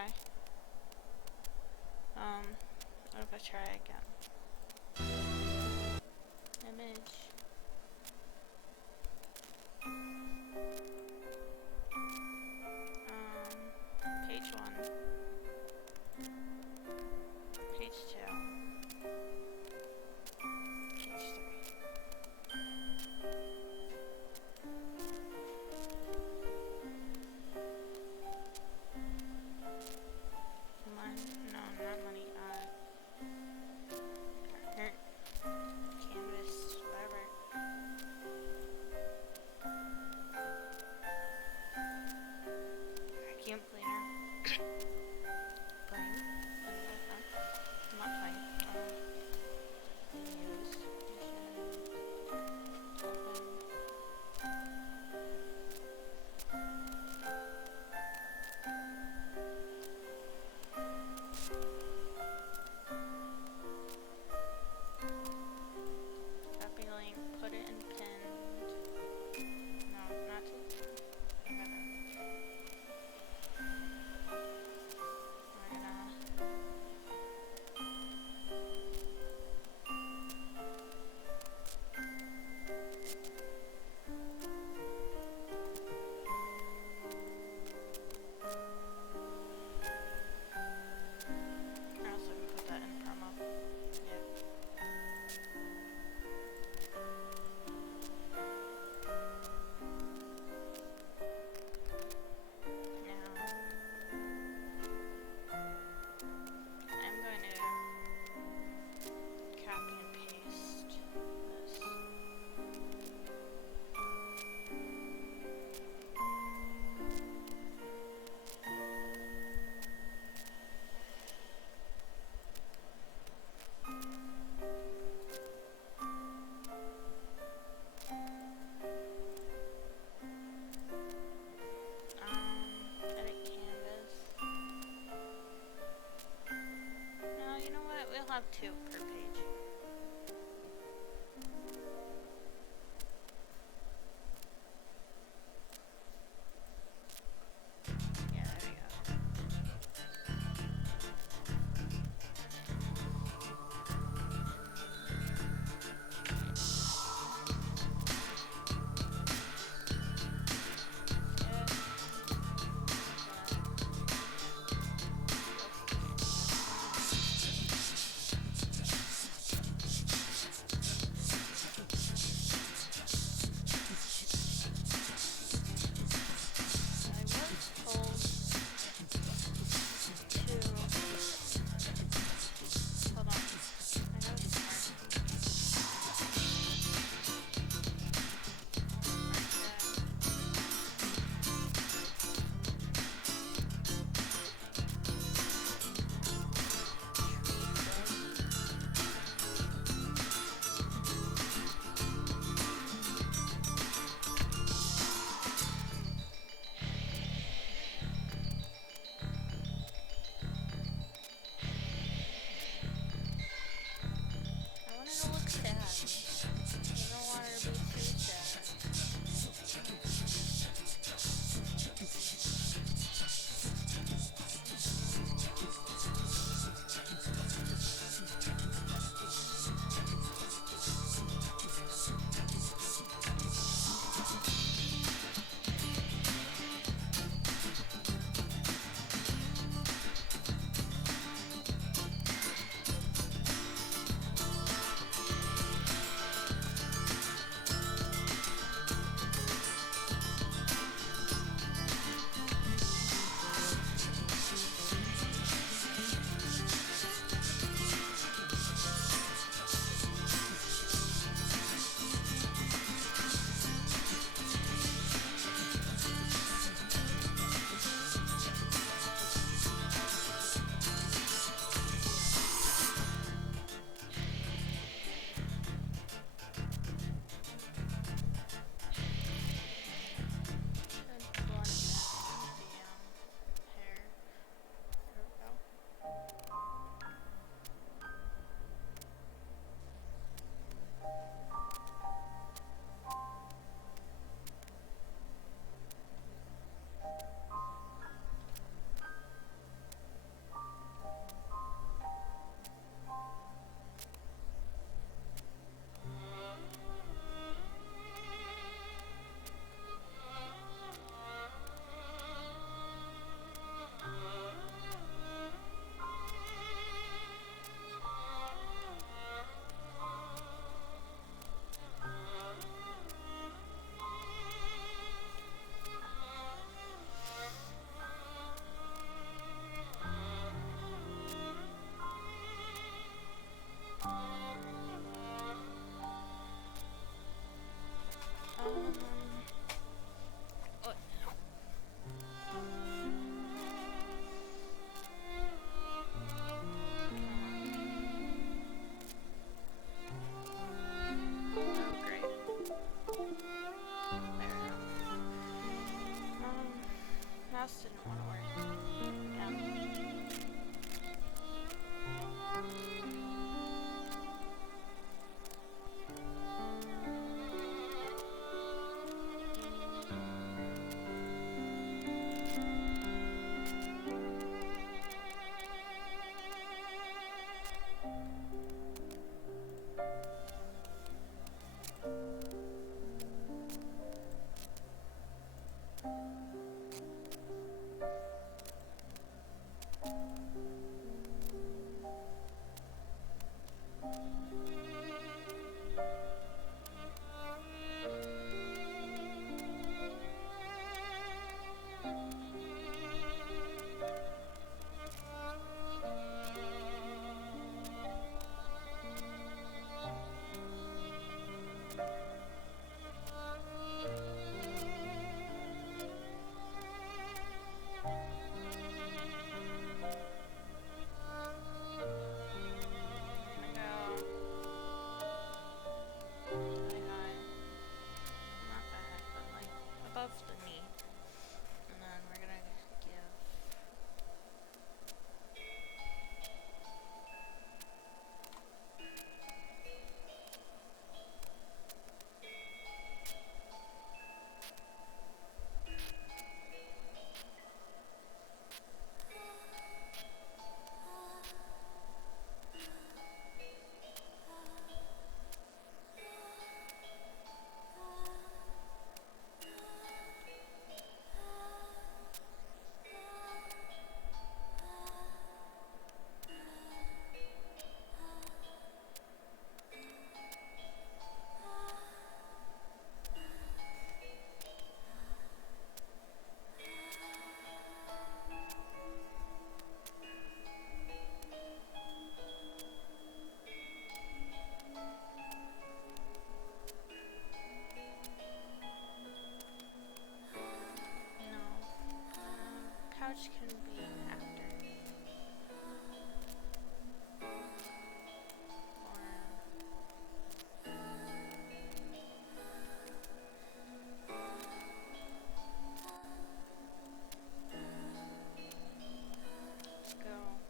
Okay. What if I try again? Image. Page 1. Page 2. Page 3. No, not money. Canvas, whatever. Vacuum cleaner. Plane. I'm not playing. Use. Open. Copy link, put it in pinned. No, not to. Okay, then. We're gonna. I also can put that in promo. Yeah. Now, I'm going to copy and paste this. Edit canvas. No, you know what? We'll have 2 per page. Yeah, there we go. mouse didn't want to work. Yeah. Really high. Not that high, but like above the knee. And then we're gonna give couch can be after. Let's go.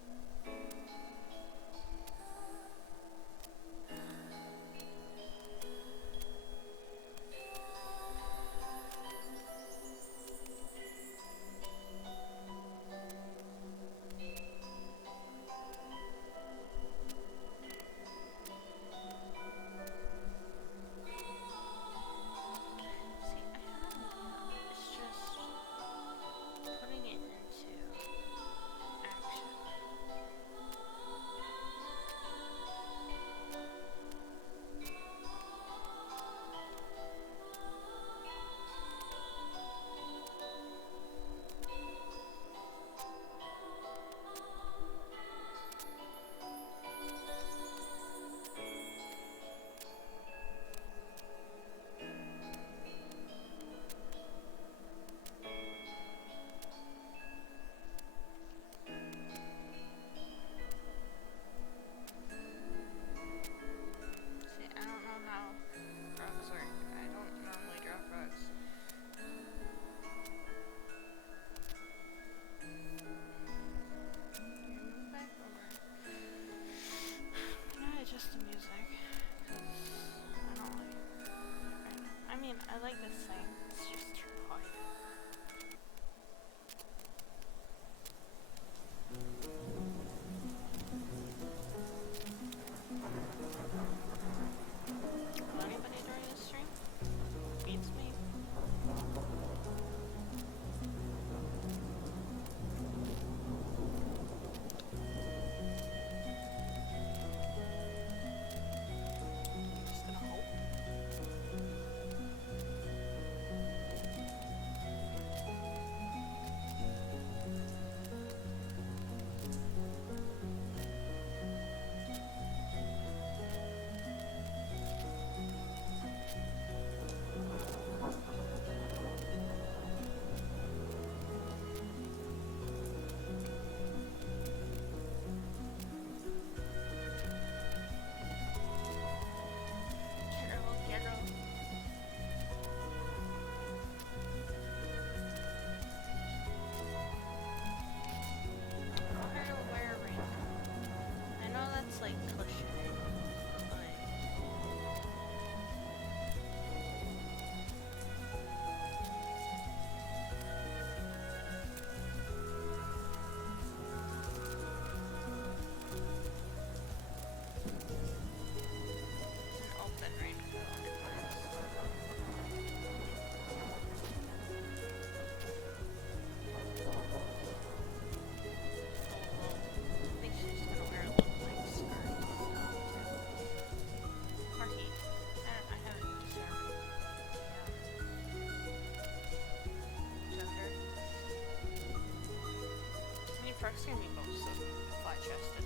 Sharks can be both so flat-chested.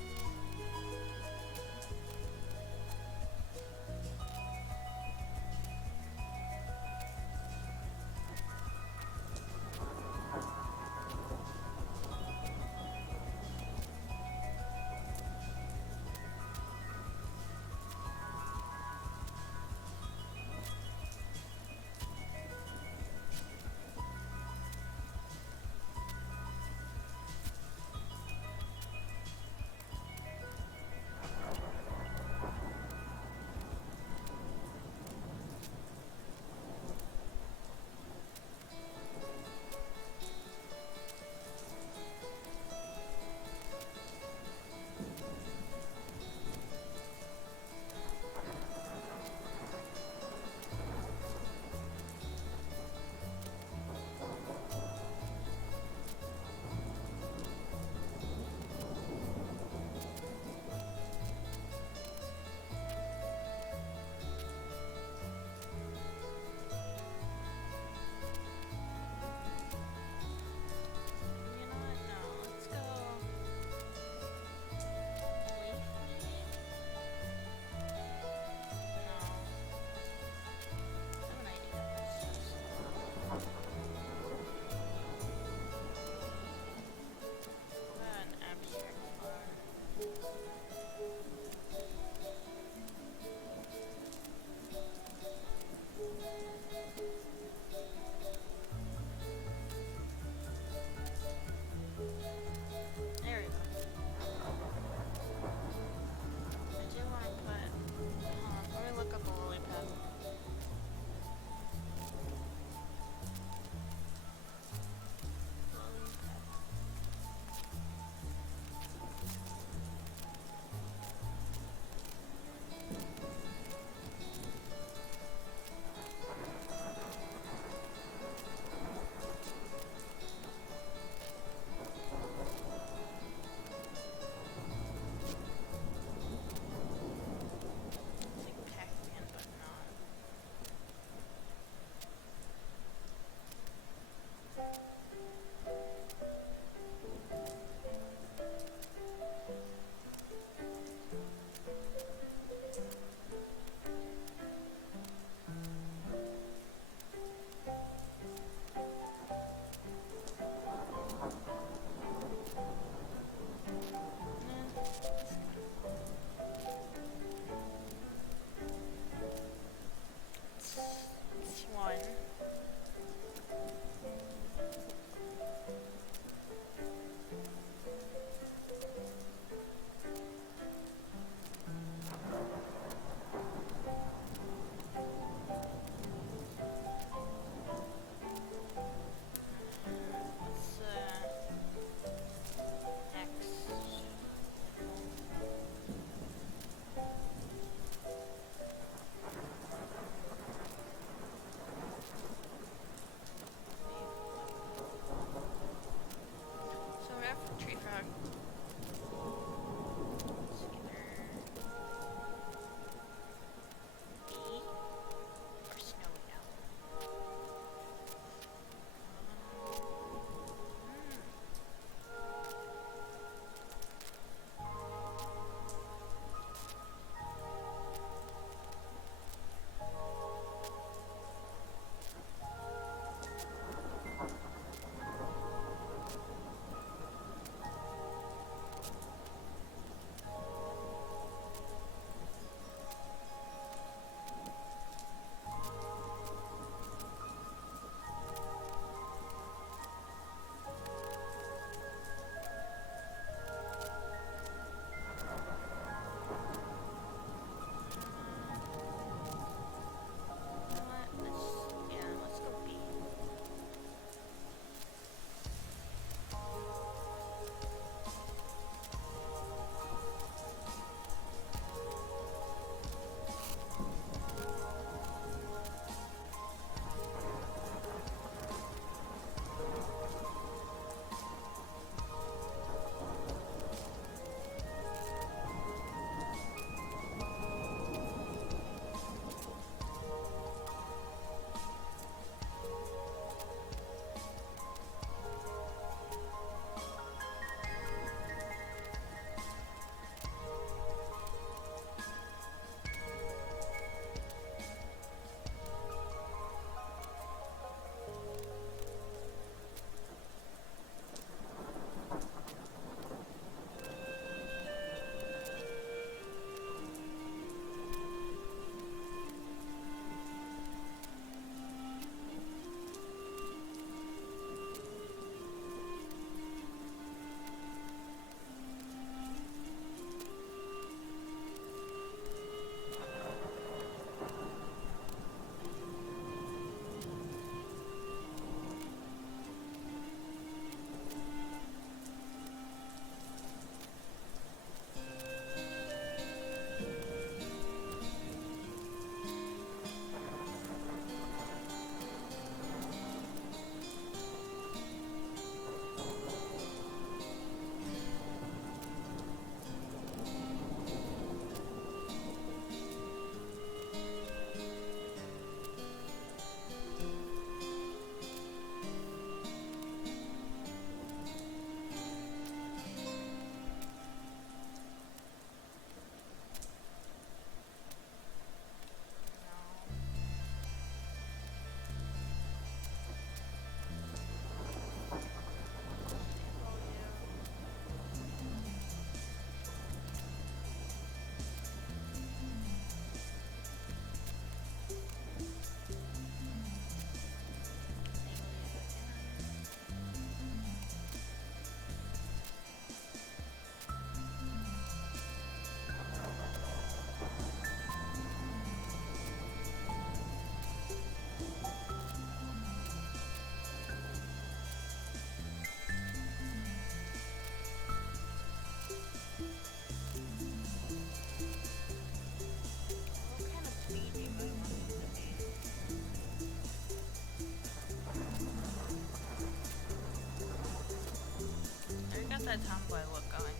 How's that tomboy look going?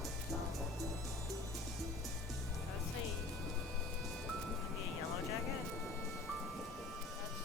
Let's see. Maybe a yellow jacket? That's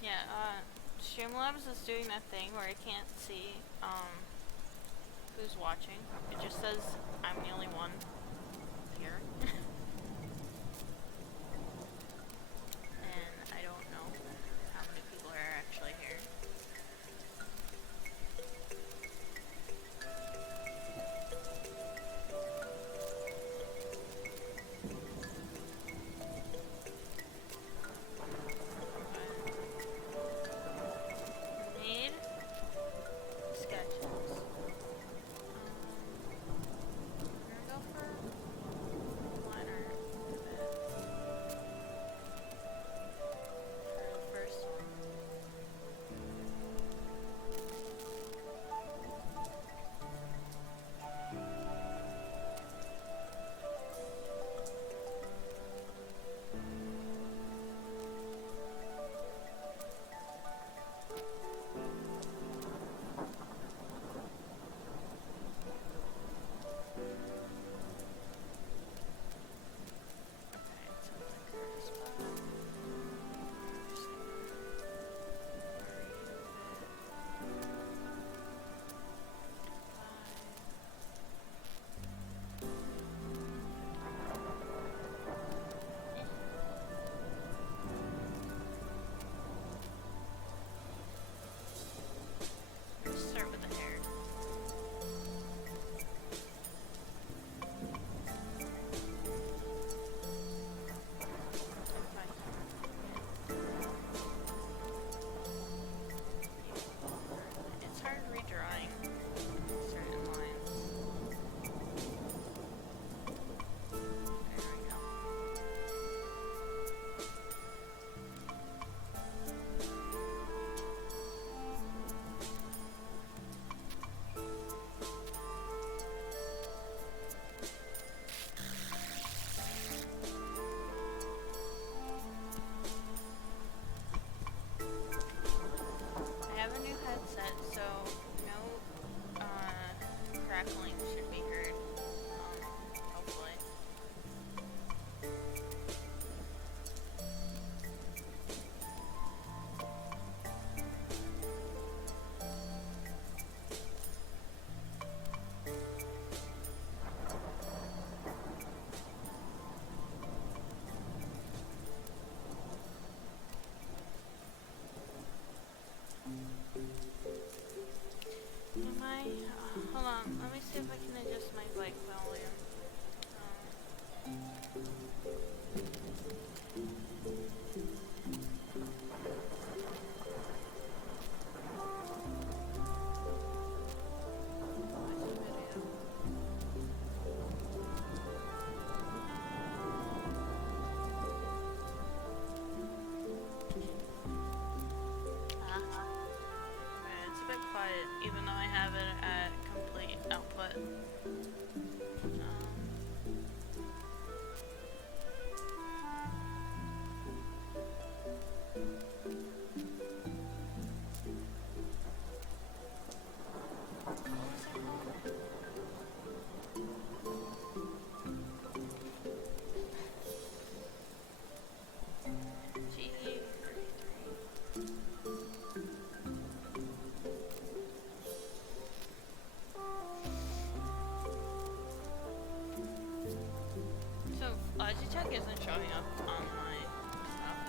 Yeah, Streamlabs is doing that thing where I can't see, who's watching. It just says I'm the only one here. And I don't know how many people are actually here. Need sketches. We're gonna go for line art a bit for the first one. Okay, so the current spot. Just start with the hair. It's hard redrawing certain lines. There we go. I have a new headset, so no crackling should be heard. Hopefully. Am I? Hold on. Let me see if I can adjust my mic volume. It's a bit quiet, even though I have it at complete output. So Logitech isn't showing up on my stuff.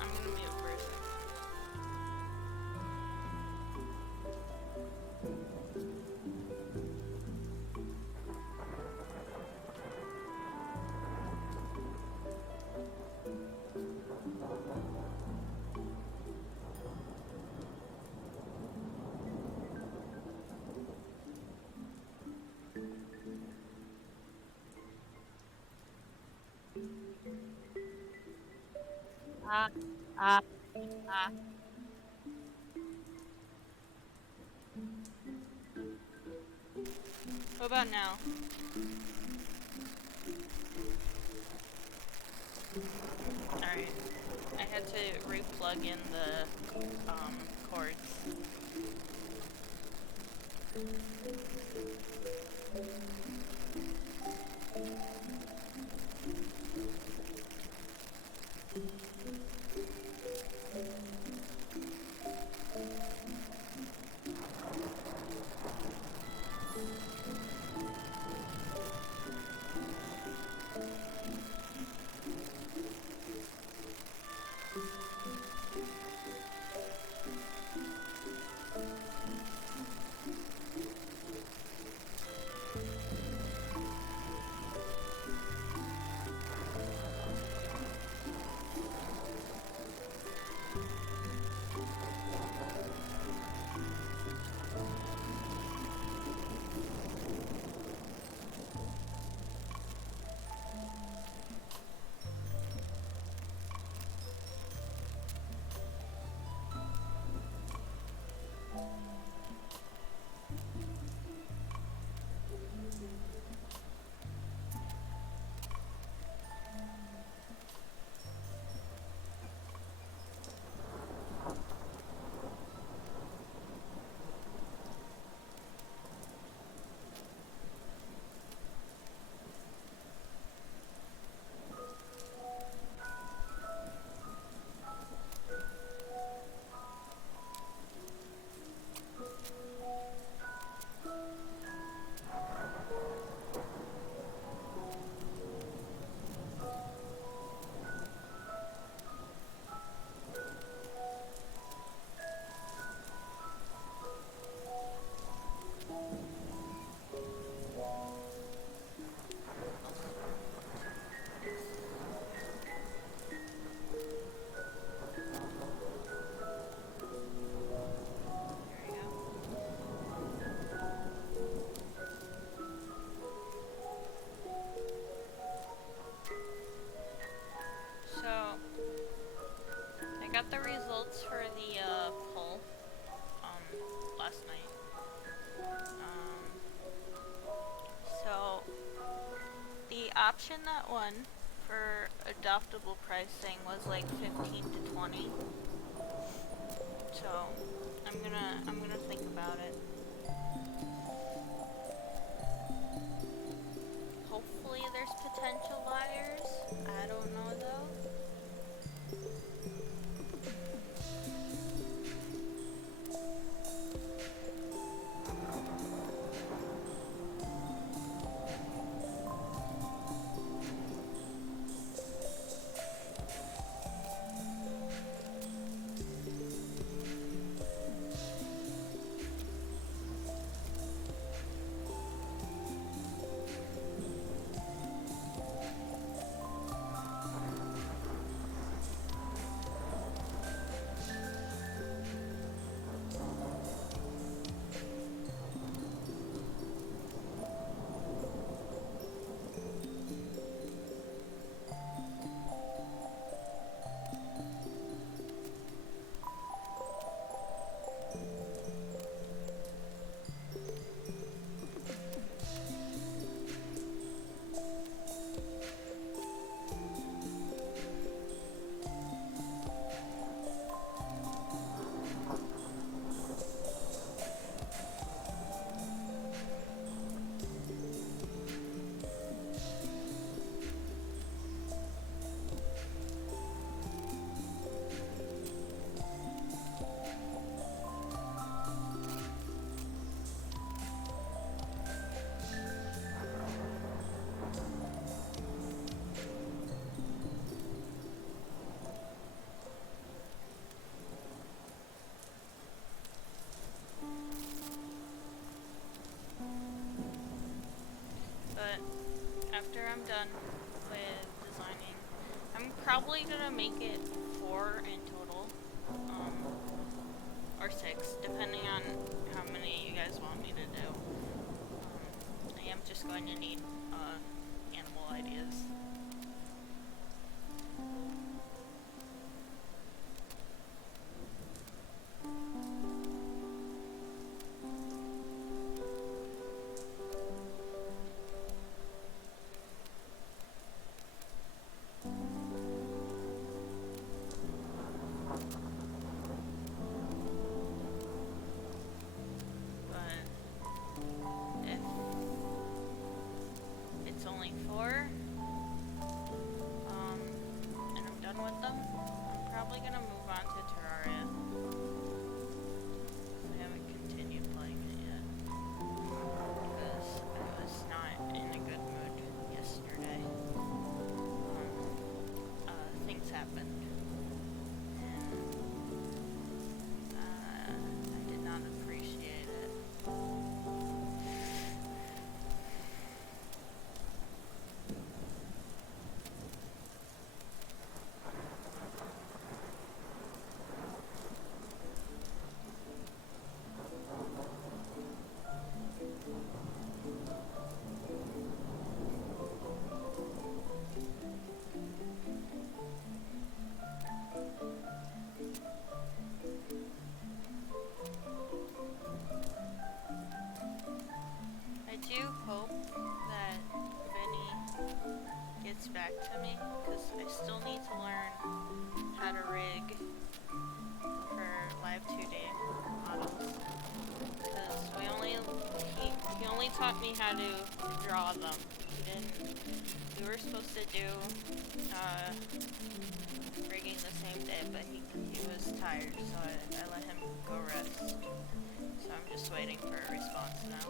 I'm gonna mute for a second. What about now? Alright. I had to re-plug in the cords. I got the results for the poll last night. So the option that won for adoptable pricing was like 15 to 20. So I'm gonna think about it. Hopefully there's potential buyers. I don't know though. But after I'm done with designing, I'm probably gonna make it 4 in total, or 6, depending on how many you guys want me to do. I am just going to need animal ideas. with them. I'm probably gonna move on to Terraria. I haven't continued playing it yet. Because I was not in a good mood yesterday. Things happened. And I did not appreciate it. I do hope that Vinny gets back to me, because I still need to learn how to rig for live 2D models. Because he only taught me how to draw them. We were supposed to do rigging the same day, but he was tired, so I let him go rest. So I'm just waiting for a response now.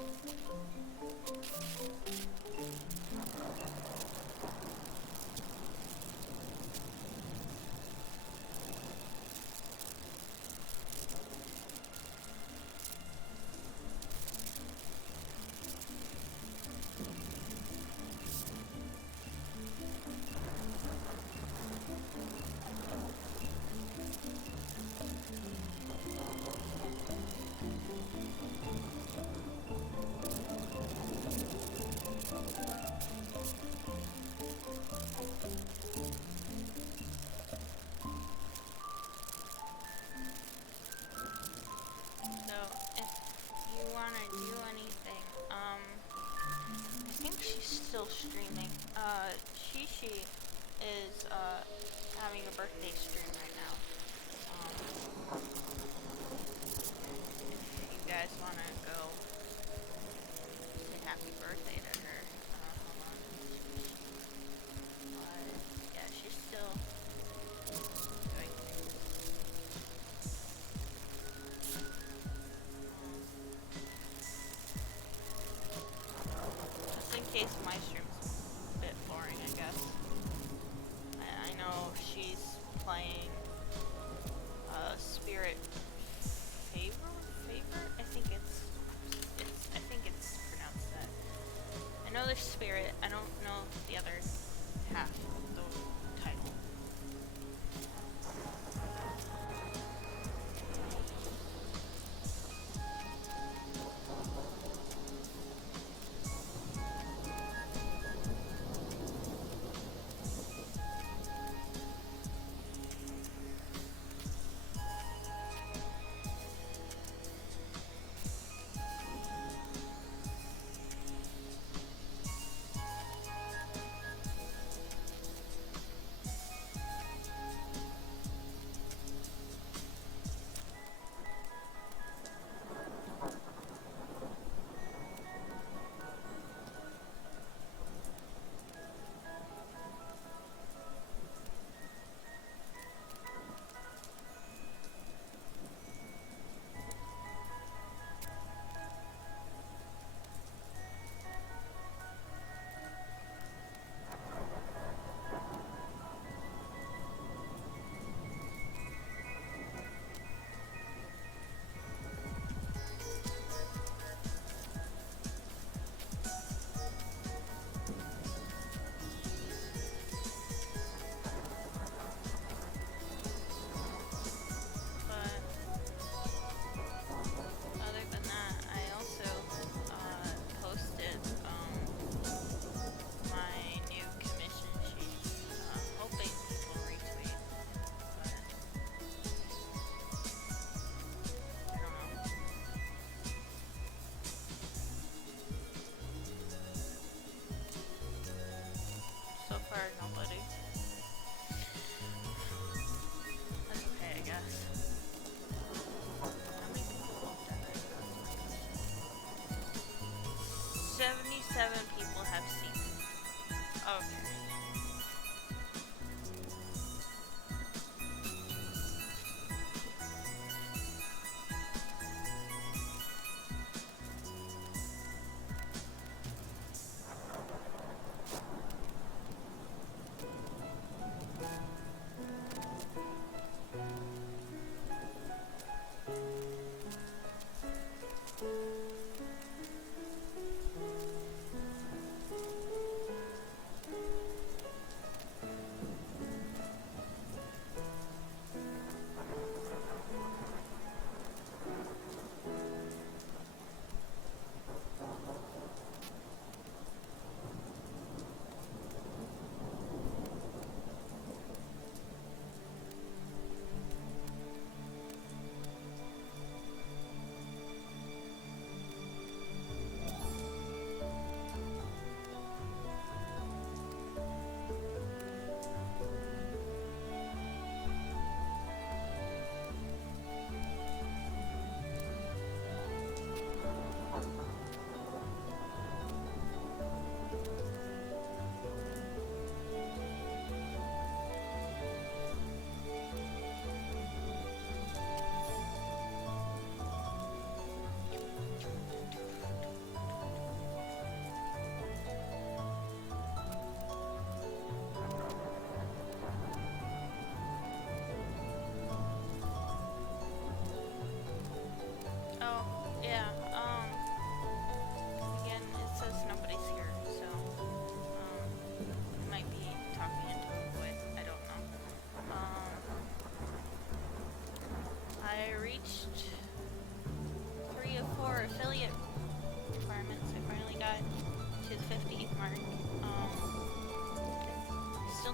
Still streaming. Shishi is having a birthday stream right now. If you guys wanna go say happy birthday to her, hold on. Yeah, she's still doing things. Just in case my stream's a bit boring, I guess. I know she's playing Spirit Favor? I think it's pronounced that. I know there's Spirit. I don't know the other half of the title. Nobody. That's okay, I guess. How many people looked at it? 77 people have seen it. Okay.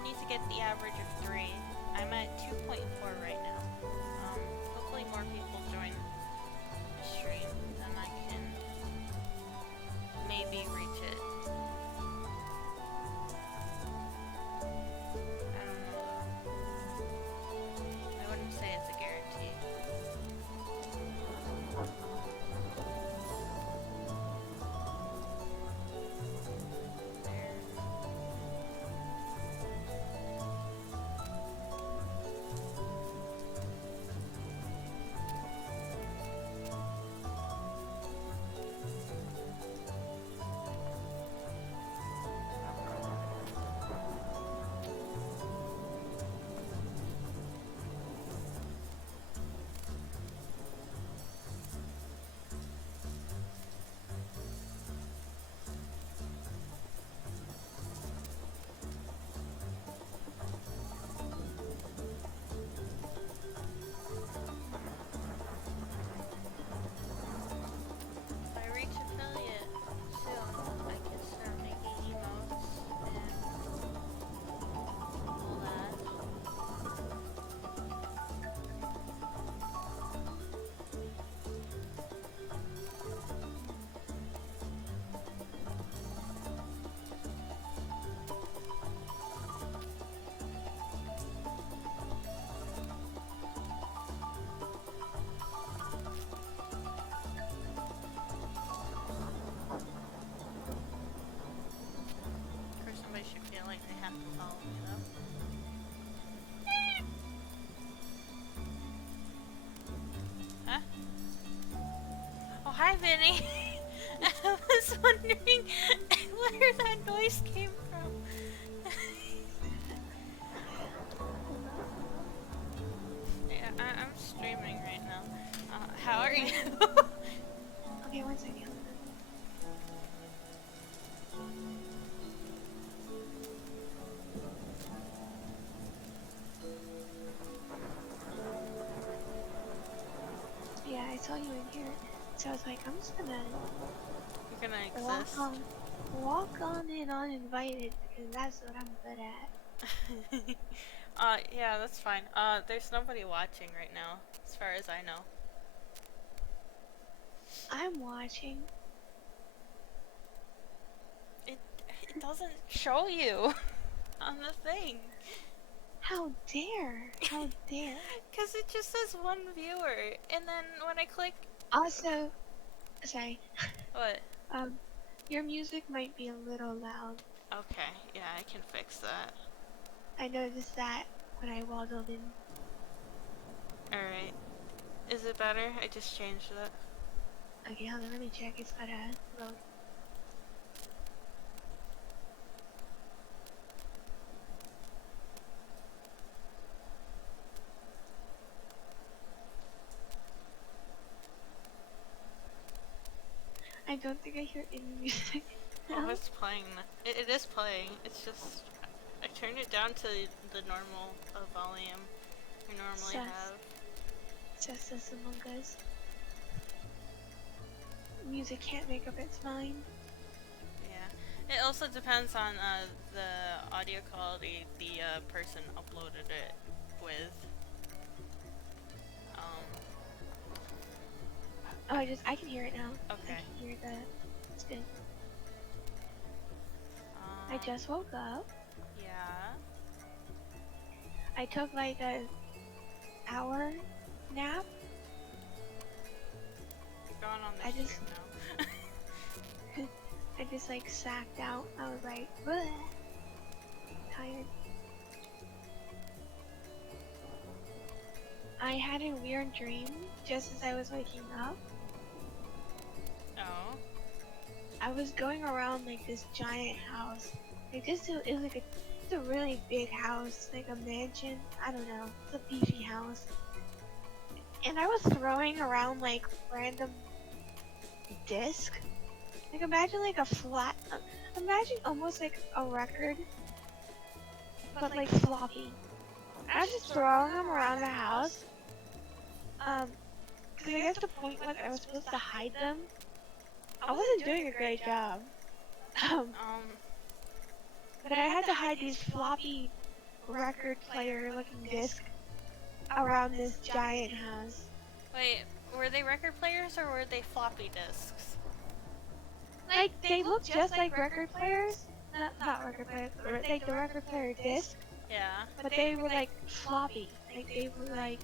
need to get the average of 3. I'm at 2.4 right now. Hopefully more people join the stream, then I can maybe reach it. I don't know though. I wouldn't say it's a guarantee. If I reach affiliate soon, I can start making emotes and all that. Or somebody should feel like they have to follow me though. Huh? Oh, hi, Vinny. I was wondering where that noise came from. Yeah, I'm streaming right now. How are you? Okay, 1 second. Yeah, I saw you in here, so I was like, I'm just gonna You're gonna exist. walk on in uninvited because that's what I'm good at. Yeah, that's fine. There's nobody watching right now, as far as I know. I'm watching. It doesn't show you on the thing. How dare? How dare? Cause it just says 1 viewer, and then when I click. Also, sorry. What? Your music might be a little loud. Okay, yeah, I can fix that. I noticed that when I waddled in. Alright. Is it better? I just changed it. Okay, hold on, let me check. It's gotta load. I don't think I hear any music. Oh, it's playing. It is playing. It's just I turned it down to the normal volume you normally have. Just as Among Us. Music can't make up its mind. Yeah. It also depends on the audio quality the person uploaded it with. Oh, I can hear it now. Okay. I can hear the spin. I just woke up. Yeah. I took like a hour nap. You're going on the stream now. I just like sacked out. I was like, bleh. Tired. I had a weird dream just as I was waking up. Oh. I was going around like this giant house. Like it was like it's a really big house, like a mansion. I don't know. It's a beefy house. And I was throwing around like random disc. Like imagine like a flat, imagine almost like a record, but like floppy. I was just throwing them around the house. Because I guess the point was I was supposed to hide them. I wasn't doing a great job. But I had to hide these floppy record player looking disc around this giant house. Wait, were they record players or were they floppy disks? Like, they look just like record players. Not record players, like the record player disc. Yeah. But they were like floppy. Like, they were like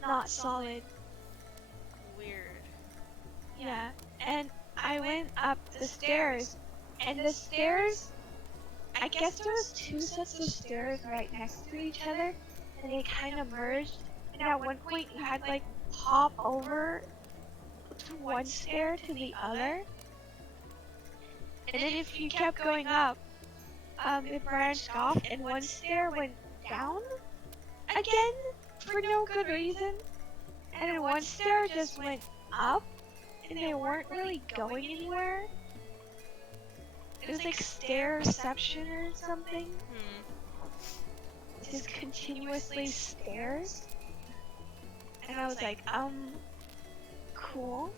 not solid. Weird. Yeah. And I went up the stairs. And the stairs, I guess there was two sets of stairs right next to each other. And they kind of merged. And at one point you had like hop over to one stair to the other. And then if you kept going up, it branched off and one stair went down again for no good reason. And then one stair just went up and they weren't really going anywhere. It was like stair reception or something. Just continuously stairs. And I was like, cool.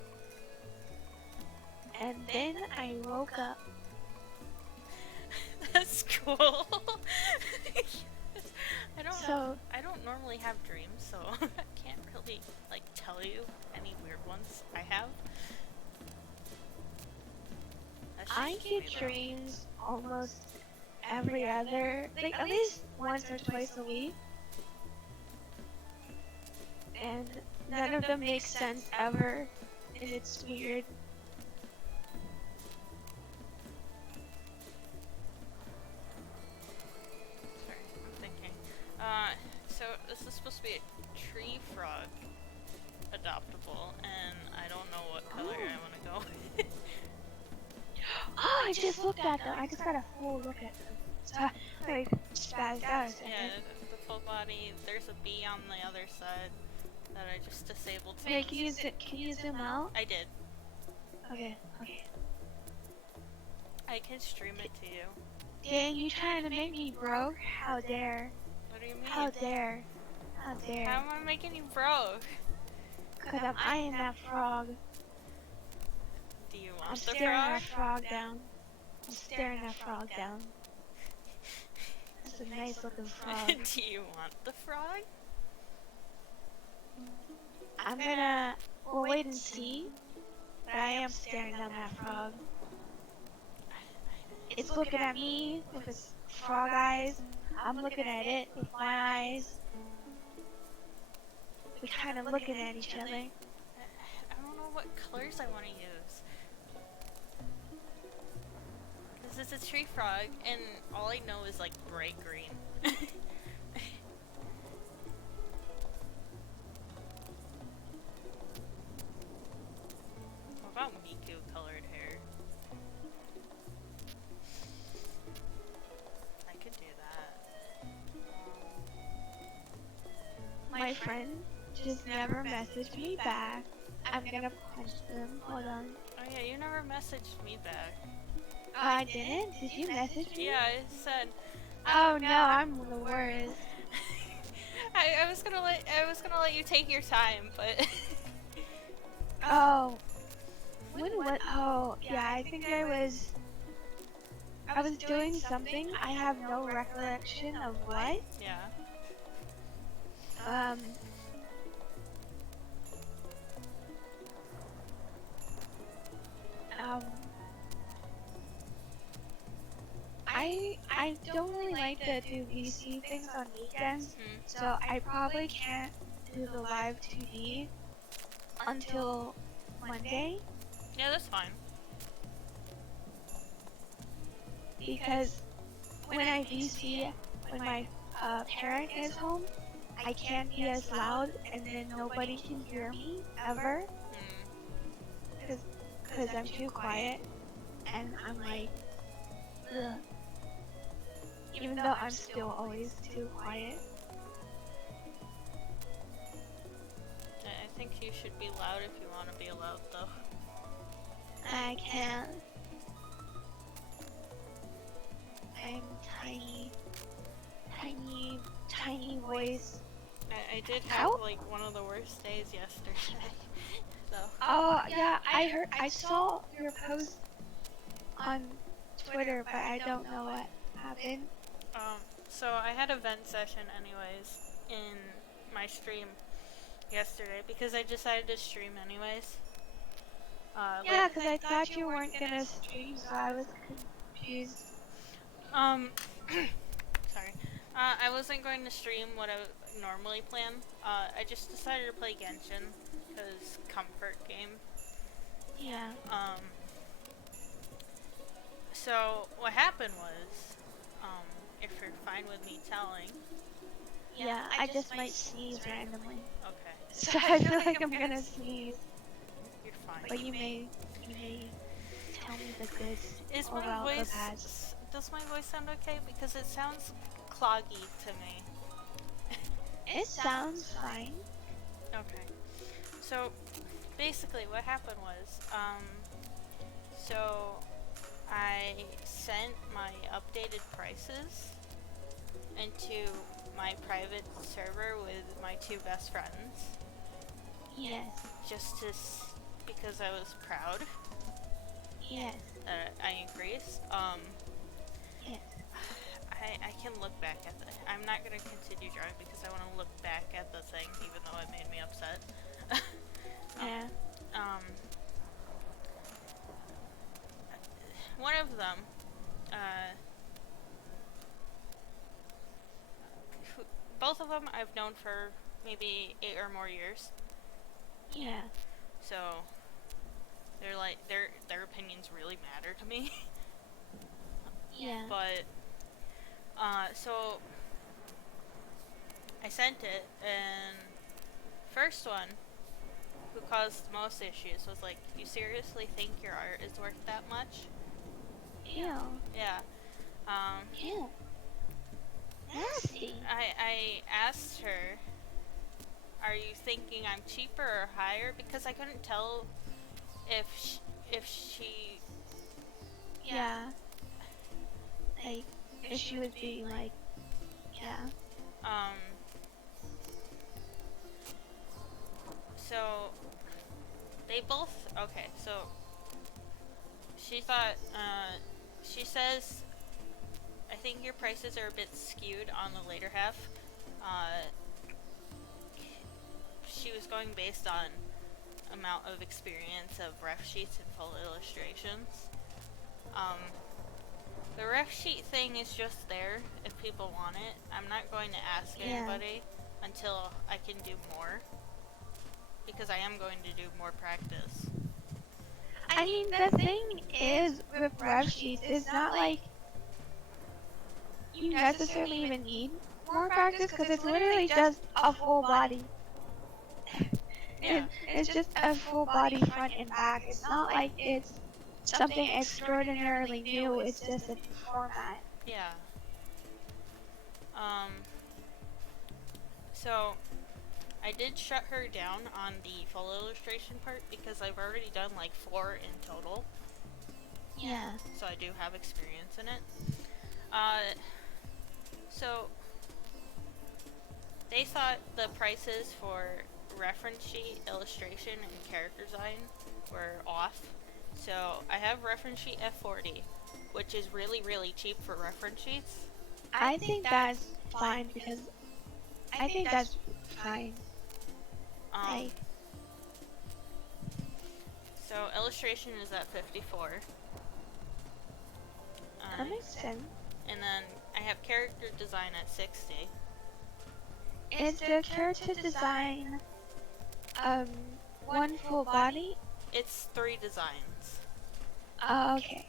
And then I woke up. That's cool. I don't normally have dreams, so I can't really like tell you any weird ones I have. I get dreams almost every other, like at least once or twice a week. And none of them make sense ever, and it's weird. Sorry, I'm thinking. So this is supposed to be a tree frog adoptable, and I don't know what color I want to go with. Oh, I just looked at them. I just got a full look at them. So, like, spazzed out. Yeah, the full body. There's a bee on the other side that I just disabled. Wait, can you zoom out? I did. Okay. I can stream it to you. Dang, you trying to make me broke? How dare? What do you mean? How dare? How dare? How am I making you broke? Cause I'm eyeing that frog. Do you want I'm the staring frog? that frog down. I'm staring that frog down. That's a nice looking frog. Do you want the frog? we'll wait and see. But I am staring down that frog. It's looking at me with its frog eyes. I'm looking at it with my eyes. We're kind of looking at each other. I don't know what colors I want to use. Because it's a tree frog, and all I know is like bright green. What about Miku colored hair? I could do that. My friend just never messaged me back. I'm gonna punch them. Hold on. Oh yeah, you never messaged me back. I didn't? Did you message me? Yeah, I said. Oh no, I'm the worst. I was gonna let you take your time, but. Oh. What? Oh, yeah, I think I was doing something. I have no recollection of what. Yeah. I don't really like to do VC things on weekends, so I probably can't do the live 2D until Monday. Yeah, that's fine. Because when I VC, when my parent is home, I can't be as loud, and then nobody can hear me ever. Because I'm too quiet, and I'm like, ugh. Even though I'm still always too quiet. I think you should be loud if you want to be loud, though. I can't. I'm tiny voice. I did have like one of the worst days yesterday. So. Oh yeah, I saw your post on Twitter, but I don't know what happened. So I had a vent session anyways in my stream yesterday because I decided to stream anyways. Yeah, because I thought you weren't gonna stream, so I was confused. Sorry. I wasn't going to stream what I normally plan. I just decided to play Genshin because comfort game. Yeah. So what happened was, if you're fine with me telling. Yeah, I just might sneeze randomly. Okay. So I feel like I'm gonna sneeze. You're fine. But you may tell me the goods Is or my about the voice bads. does my voice sound okay? Because it sounds cloggy to me. It sounds fine. Okay. So basically what happened was, so I sent my updated prices into my private server with my two best friends. Yes. Just because I was proud. Yes. That I increased. Yes. I can look back at the. I'm not gonna continue drawing because I want to look back at the thing, even though it made me upset. Yeah. One of them, both of them I've known for maybe 8 or more years. Yeah. So they're like their opinions really matter to me. Yeah. But so I sent it, and first one who caused the most issues was like, "You seriously think your art is worth that much?" Ew. Yeah. Ew. Nasty. I asked her, "Are you thinking I'm cheaper or higher?" Because I couldn't tell if she Yeah. Like, if she was being like, yeah. So they both, okay, so she thought, she says, "I think your prices are a bit skewed on the later half." She was going based on amount of experience of ref sheets and full illustrations. The ref sheet thing is just there if people want it. I'm not going to ask anybody until I can do more, because I am going to do more practice. I mean, the thing is with ref sheets, it's not like you necessarily even need more practice because it's literally just a full body. Yeah. It's just a full body front and back. It's not like it's something extraordinarily new. It's just a new format. Yeah. So I did shut her down on the full illustration part because I've already done like 4 in total. Yeah. So I do have experience in it. So they thought the prices for reference sheet, illustration, and character design were off. So I have reference sheet F40, which is really, really cheap for reference sheets. I think that's fine because I think that's fine. So illustration is at 54. That makes sense. And then I have character design at 60. Is the character design one full body? It's 3 designs. Oh, okay.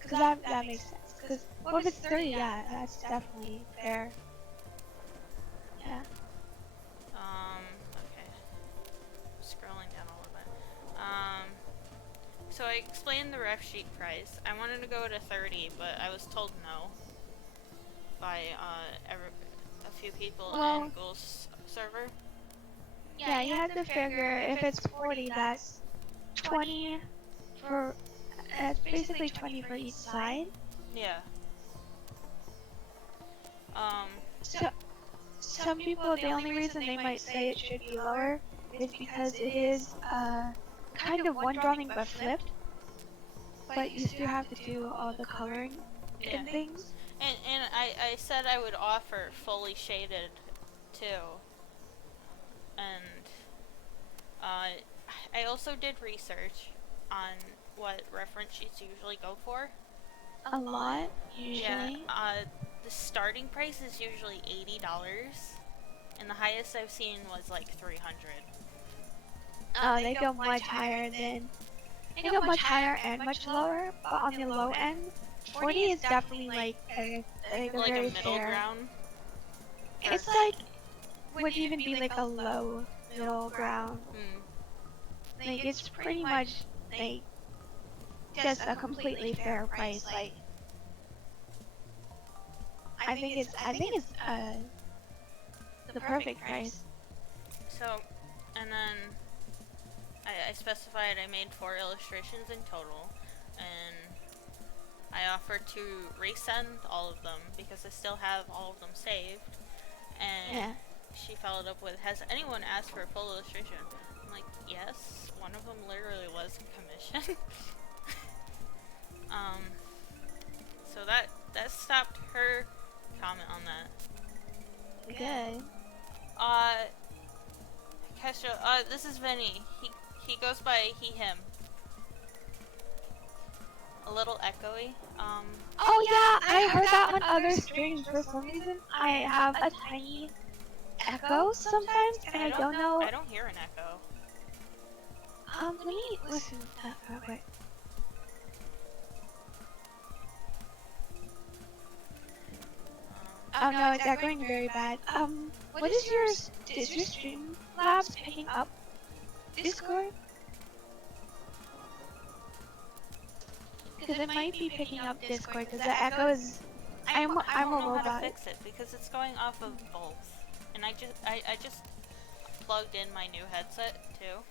Because that makes sense. Because, well, if it's 3, yeah, that's definitely fair. Yeah. Okay. Scrolling down a little bit. So I explained the ref sheet price. I wanted to go to 30, but I was told no by a few people in Ghoul's server. Yeah, you have to figure if it's 40, that's 20 for, that's basically 20 for each side. Yeah. So, some people, the only reason they might say it should be lower is because it is kind of one drawing but flipped. But you still have to do all the coloring and things. And I said I would offer fully shaded too, and I also did research on what reference sheets usually go for. A lot, Yeah, usually. the starting price is usually $80, and the highest I've seen was like 300. Oh, they go much higher than. They go much higher and much lower, but on the low end, 40 is definitely like a Like a very middle fair. ground. It's like would even be like a low middle ground. Hmm. Like it's pretty much like just a completely fair price. Like I think it's the perfect price. So, and then I specified I made 4 illustrations in total, and I offered to resend all of them because I still have all of them saved. And Yeah. she followed up with, "Has anyone asked for a full illustration?" I'm like, "Yes." One of them literally was commission. um, so that stopped her comment on that. Good. Kesha, this is Vinny. He goes by he him. A little echoey. Oh yeah, I heard that on other streams. For some reason, I have a tiny echo sometimes, and I don't know. I don't hear an echo. Let me listen to that real quick. Oh no, it's echoing very bad. What is yours? Is your stream labs picking up Discord? Because it might be picking up Discord because the echo is. I I'm don't a know how to robot. fix it because it's going off of both, and I just plugged in my new headset too.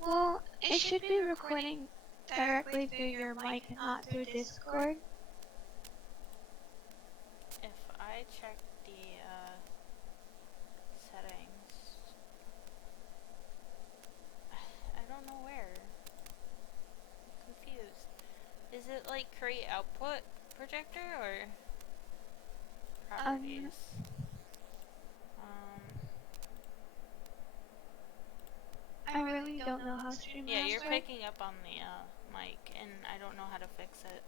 Well, it should be recording directly through your mic and not through Discord. If I check the settings, I don't know where. I'm confused. Is it like create output projector or properties? I really don't know how stream Yeah, labs you're work. picking up on the mic, and I don't know how to fix it.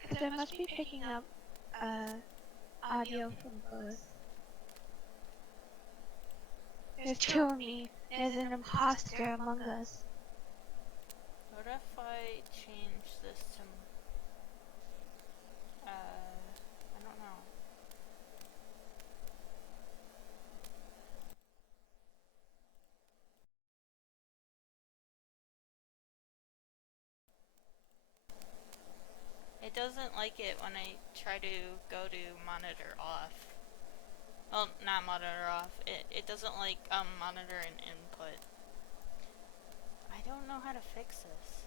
Because it must be picking up audio from both. There's two of me. There's an imposter among us. What if I change this to I don't know. It doesn't like it when I try to go to monitor off. Well, not monitor off. It doesn't like monitor and input. I don't know how to fix this.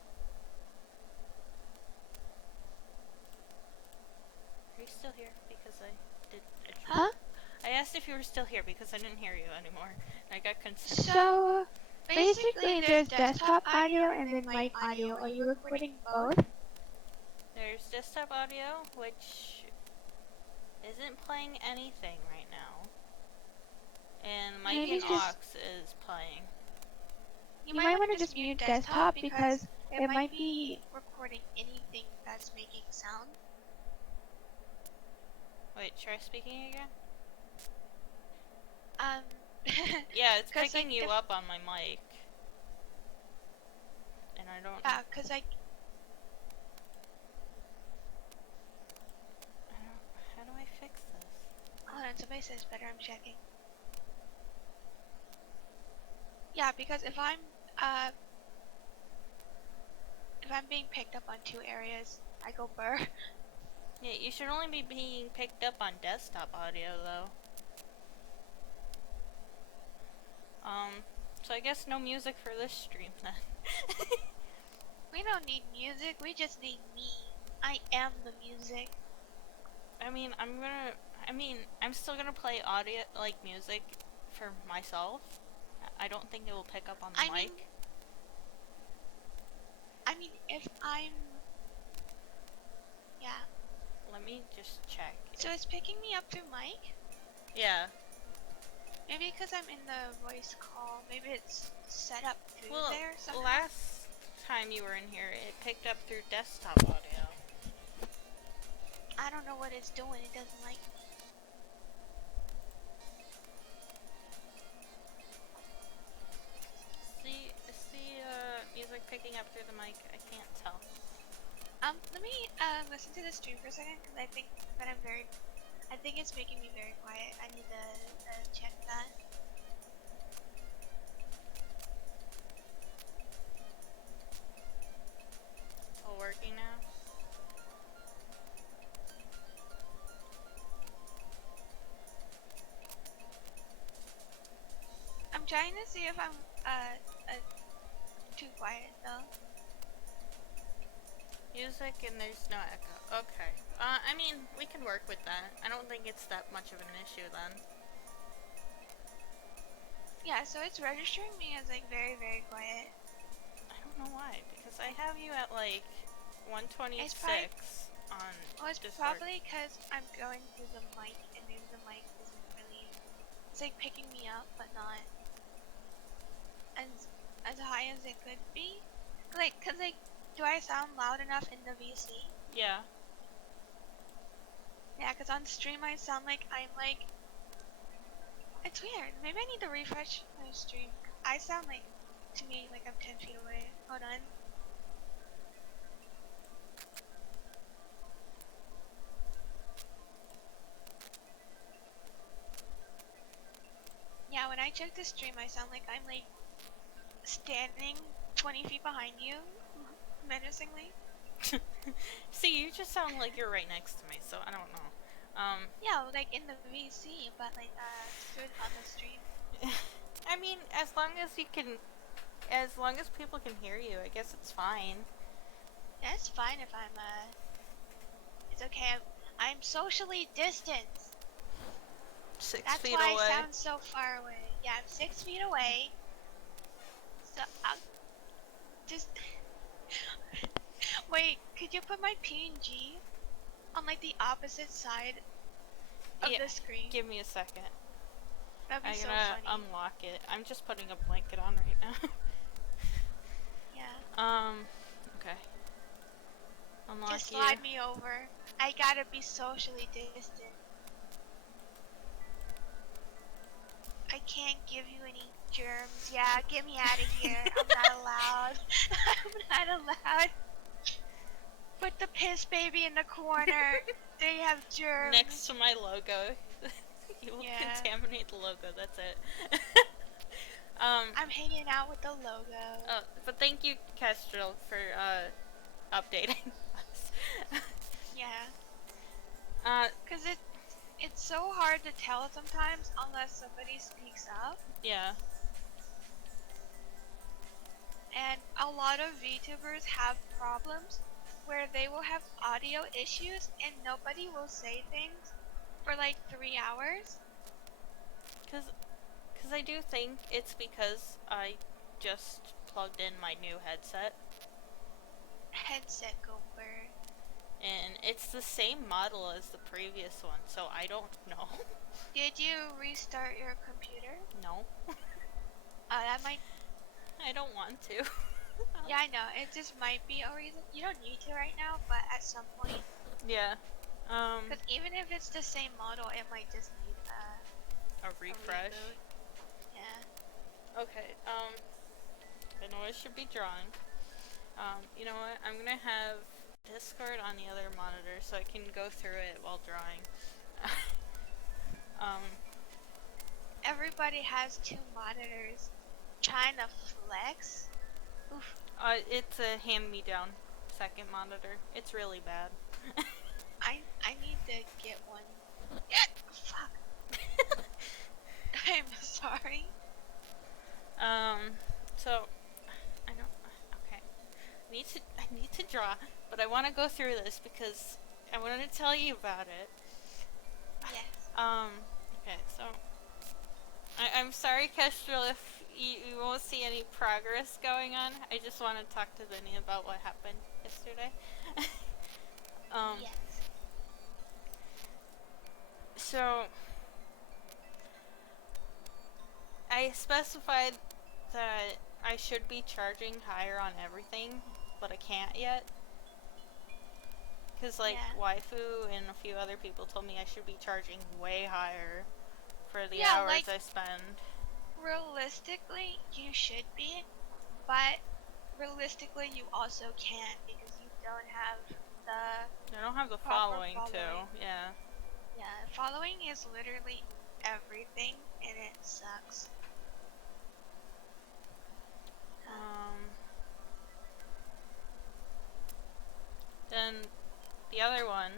Are you still here? Because I did. Huh? I asked if you were still here because I didn't hear you anymore. I got concerned. So, basically, there's desktop audio and then mic audio. Are you recording both? There's desktop audio, which isn't playing anything right now. And mic and aux is playing. You might want to just mute desktop because it might be recording anything that's making sound. Wait, try speaking again? Yeah, it's picking you up on my mic. And I don't... Yeah, because how do I fix this? Hold on, somebody says better, I'm checking. Yeah, because if I'm being picked up on two areas, I go burr. Yeah, you should only be being picked up on desktop audio, though. So I guess no music for this stream, then. We don't need music, we just need me. I am the music. I'm still gonna play audio, like, music for myself. I don't think it will pick up on the mic. if I'm, yeah. Let me just check. So it's picking me up through mic? Yeah. Maybe because I'm in the voice call. Maybe it's set up through Well, there somehow. last time you were in here, it picked up through desktop audio. I don't know what it's doing. It doesn't like me. Is the music picking up through the mic? I can't tell. Let me listen to the stream for a second because I think that I think it's making me very quiet. I need to check that. It's all working now. I'm trying to see if I'm too quiet though. Music and there's no echo. Okay. I mean, we can work with that. I don't think it's that much of an issue then. Yeah, so it's registering me as like very, very quiet. I don't know why, because I have you at like 126 on Well, it's Discord. probably because I'm going through the mic and maybe the mic isn't really, it's like picking me up but not as high as it could be. Like, cause like, do I sound loud enough in the VC? Yeah. Yeah, cause on stream I sound like I'm like, it's weird. Maybe I need to refresh my stream. I sound like, to me, like I'm 10 feet away. Hold on. Yeah, when I check the stream, I sound like I'm like standing 20 feet behind you, menacingly. See, you just sound like you're right next to me, so I don't know. Yeah, like in the VC, but like stood on the stream. I mean, as long as people can hear you, I guess it's fine. Yeah, it's fine if I'm it's okay. I'm socially distanced. 6 That's feet why away. I sound so far away. Yeah, I'm 6 feet away. So I'll just wait. Could you put my PNG on like the opposite side of Yeah, the screen? give me a second. That'd be I'm so gonna funny. unlock it. I'm just putting a blanket on right now. Yeah. Okay. Unlock Just you. slide me over. I gotta be socially distant. I can't give you any germs. Yeah, get me out of here. I'm not allowed. I'm not allowed. Put the piss baby in the corner. They have germs. Next to my logo. You will contaminate the logo, that's it. I'm hanging out with the logo. But thank you, Kestrel, for updating us. Yeah. Cause it's so hard to tell sometimes unless somebody speaks up. Yeah. And a lot of VTubers have problems where they will have audio issues and nobody will say things for like 3 hours. Cause I do think it's because I just plugged in my new headset. Headset Goldberg. And it's the same model as the previous one, so I don't know. Did you restart your computer? No. That might... I don't want to. Yeah, I know. It just might be a reason. You don't need to right now, but at some point. Yeah. Because even if it's the same model, it might just need a refresh. Yeah. Okay, I know I should be drawing. You know what? I'm gonna have Discord on the other monitor so I can go through it while drawing. Everybody has 2 monitors. Trying to flex? Oof. It's a hand-me-down second monitor. It's really bad. I need to get one. Fuck. I'm sorry. So I don't. Okay. I need to draw, but I want to go through this because I wanted to tell you about it. Yes. Okay. So I'm sorry, Kestrel, if you won't see any progress going on. I just want to talk to Vinny about what happened yesterday. um, Yes. so I specified that I should be charging higher on everything, but I can't yet. Because, like, Yeah. Waifu and a few other people told me I should be charging way higher for the Yeah, hours like, I spend. realistically, you should be, but realistically, you also can't because you don't have the I don't have the proper following, following. too. Yeah. Yeah, following is literally everything, and it sucks. Um, then the other one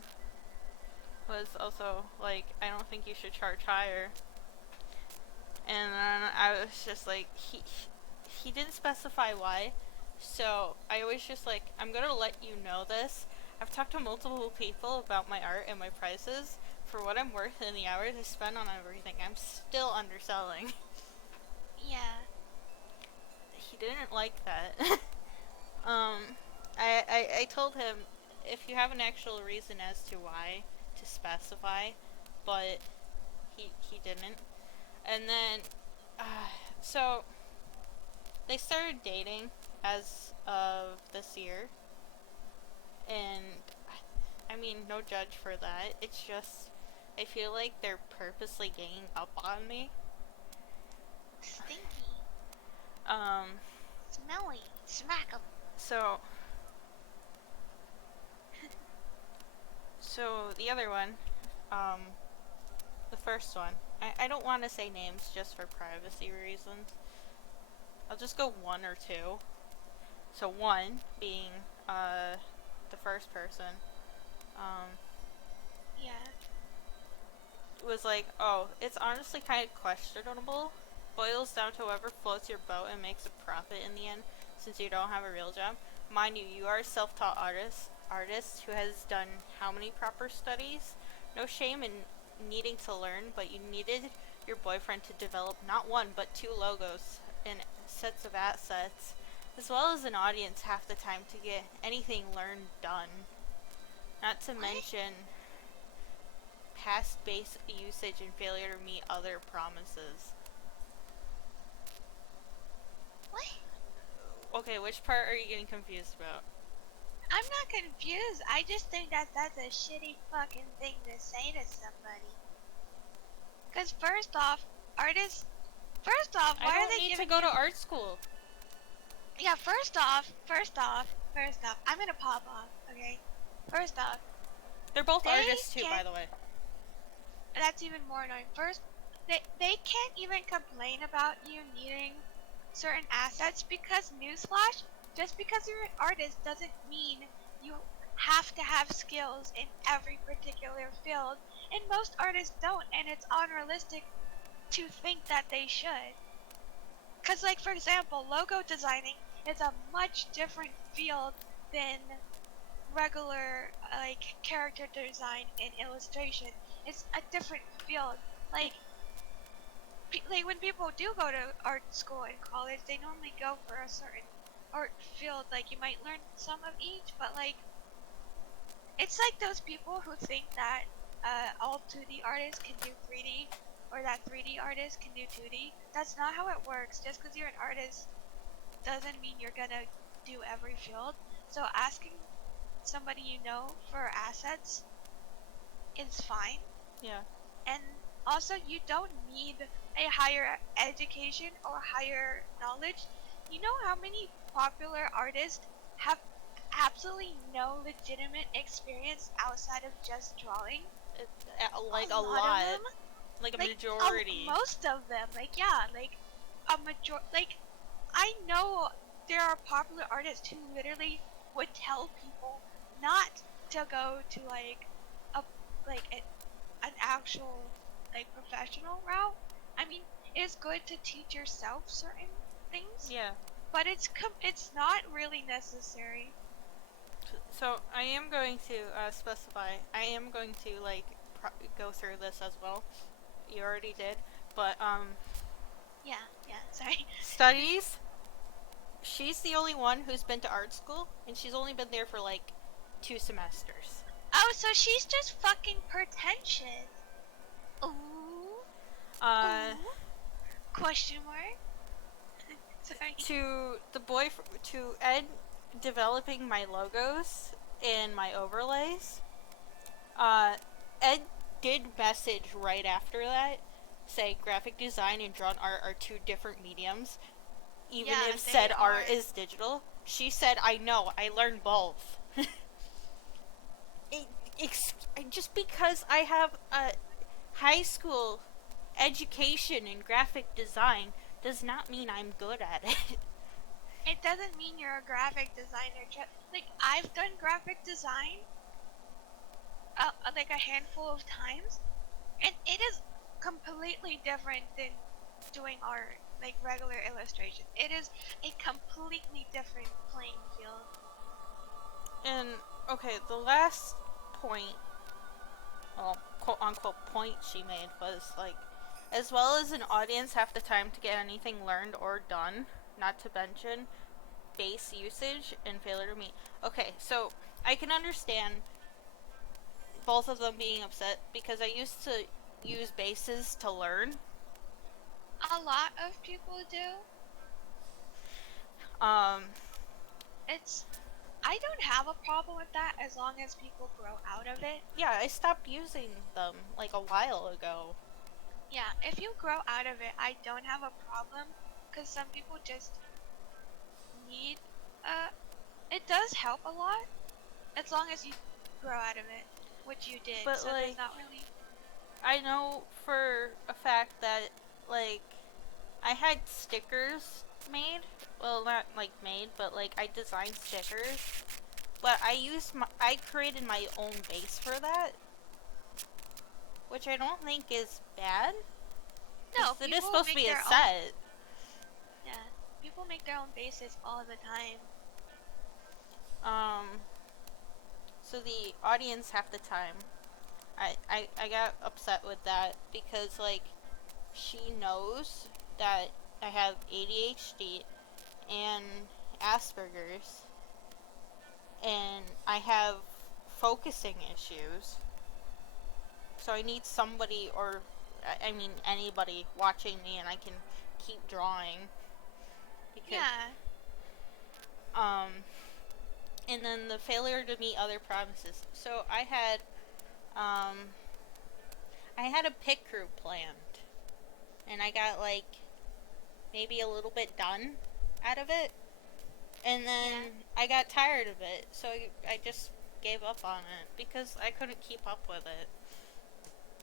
was also like, I don't think you should charge higher. And then I was just like, he didn't specify why. So I was just like, I'm gonna let you know this. I've talked to multiple people about my art and my prices. For what I'm worth and the hours I spend on everything, I'm still underselling. Yeah. He didn't like that. um, I told him if you have an actual reason as to why to specify, but he didn't. And then, so they started dating as of this year, and I mean, no judge for that. It's just I feel like they're purposely ganging up on me. Stinky. Um, Smelly. Smack 'em. so so the other one, um, the first one. I don't want to say names just for privacy reasons. I'll just go one or two. So one being the first person. Um, Yeah. was like, oh, it's honestly kind of questionable. Boils down to whoever floats your boat and makes a profit in the end, since you don't have a real job. Mind you, you are a self-taught artist who has done how many proper studies? No shame in needing to learn, but you needed your boyfriend to develop not one but two logos and sets of assets, as well as an audience half the time to get anything learned done. Not to What? mention past base usage and failure to meet other promises. What? Okay, which part are you getting confused about? I'm not confused. I just think that that's a shitty fucking thing to say to somebody. Because first off, artists. First off, I why are don't they need to giving go you? to art school. Yeah. First off. I'm gonna pop off. Okay. First off, They're both they artists too, by can't. the way. That's even more annoying. First, they can't even complain about you needing certain assets because newsflash, just because you're an artist doesn't mean you have to have skills in every particular field, and most artists don't, and it's unrealistic to think that they should. Cause like for example, logo designing is a much different field than regular like character design and illustration. It's a different field. Like like when people do go to art school in college, they normally go for a certain art field. Like you might learn some of each, but like it's like those people who think that all 2D artists can do 3D or that 3D artists can do 2D. That's not how it works. Just because you're an artist doesn't mean you're gonna do every field. So asking somebody you know for assets is fine. Yeah. And also, you don't need a higher education or higher knowledge. You know how many popular artists have absolutely no legitimate experience outside of just drawing? It, A like a lot of lot. them, Like a like majority. most of them, like yeah, like a major, like I know there are popular artists who literally would tell people not to go to a like an actual like professional route. I mean, it's good to teach yourself certain things, Yeah. but it's not really necessary. So I am going to specify. I am going to like go through this as well. You already did, but Yeah. Yeah, sorry. Studies. She's the only one who's been to art school, and she's only been there for like 2 semesters. Oh, so she's just fucking pretentious. Ooh, Uh, ooh. Question mark. Sorry. to Ed developing my logos and my overlays. Ed did message right after that, say graphic design and drawn art are 2 different mediums, even Yeah, if they said are. art is digital. She said, I know, I learned both. it, just because I have a high school education in graphic design does not mean I'm good at it. It doesn't mean you're a graphic designer. Like, I've done graphic design, like a handful of times, and it is completely different than doing art, like regular illustration. It is a completely different playing field. And, okay, the last point, well, quote unquote point she made was like, as well as an audience have the time to get anything learned or done, not to mention base usage and failure to meet. Okay, so I can understand both of them being upset because I used to use bases to learn. A lot of people do. Um, It's I don't have a problem with that as long as people grow out of it. yeah, I stopped using them like a while ago. Yeah, if you grow out of it, I don't have a problem because some people just need it does help a lot as long as you grow out of it, which you did. But So there's like, not really. I know for a fact that like I had stickers made. Well, not like made, but like I designed stickers. But I created my own base for that, which I don't think is bad. No, Because it is people supposed to make be a their own. set. Yeah, people make their own bases all the time. Um, so the audience half the time. I got upset with that because like she knows that I have ADHD and Asperger's and I have focusing issues. So I need somebody or I mean anybody watching me and I can keep drawing because Yeah, um and then the failure to meet other promises. So um I had a pit crew planned and I got like maybe a little bit done out of it. And then yeah, I got tired of it, so I just gave up on it because I couldn't keep up with it.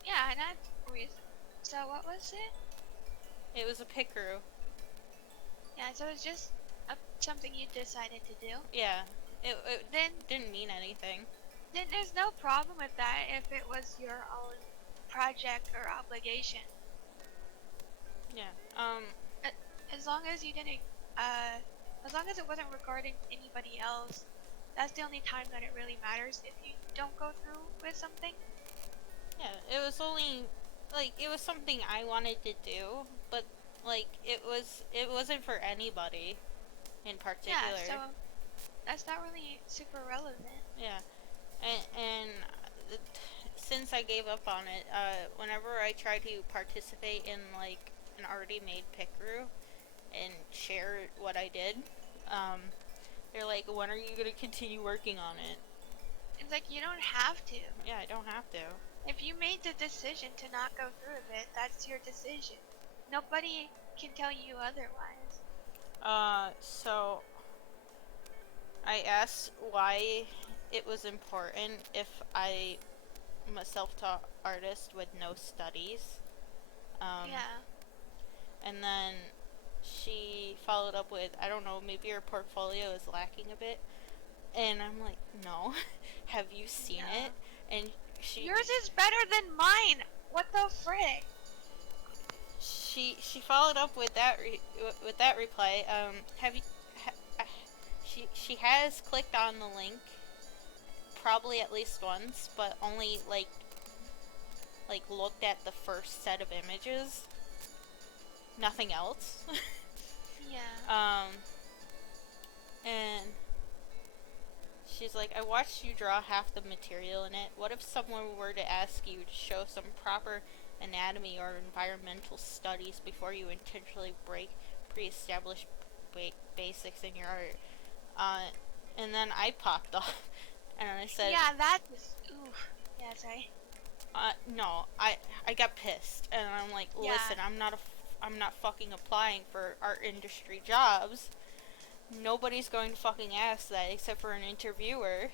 yeah, and that's reason. So what was it? It was a pit crew. Yeah, so it's just something you decided to do. Yeah, it Then, didn't mean anything. then there's no problem with that if it was your own project or obligation. Yeah. A- As long as you didn't, uh, as long as it wasn't regarding anybody else, that's the only time that it really matters if you don't go through with something. Yeah, it was only like it was something I wanted to do, but like it wasn't for anybody in Yeah, particular. so that's not really super relevant. Yeah, and uh, since I gave up on it, whenever I try to participate in like an already made pit crew and share what I did, um, they're like, "When are you gonna continue working on it?" It's like you don't have to. Yeah, I don't have to. If you made the decision to not go through with it, that's your decision. Nobody can tell you otherwise. So I asked why it was important if I'm a self-taught artist with no studies. Um, Yeah. and then she followed up with, I don't know, maybe your portfolio is lacking a bit. And I'm like, no. Have you seen Yeah. it? And she Yours is better than mine. What the frick? she followed up with with that reply. Have you? She has clicked on the link probably at least once, but only like looked at the first set of images. nothing else. Yeah. And she's like, I watched you draw half the material in it. What if someone were to ask you to show some proper anatomy or environmental studies before you intentionally break pre-established basics in your art? And then I popped off, and I said, Yeah, that is. Oof. Yeah, sorry. no, I got pissed, and I'm like, listen, Yeah. I'm not fucking applying for art industry jobs. Nobody's going to fucking ask that except for an interviewer.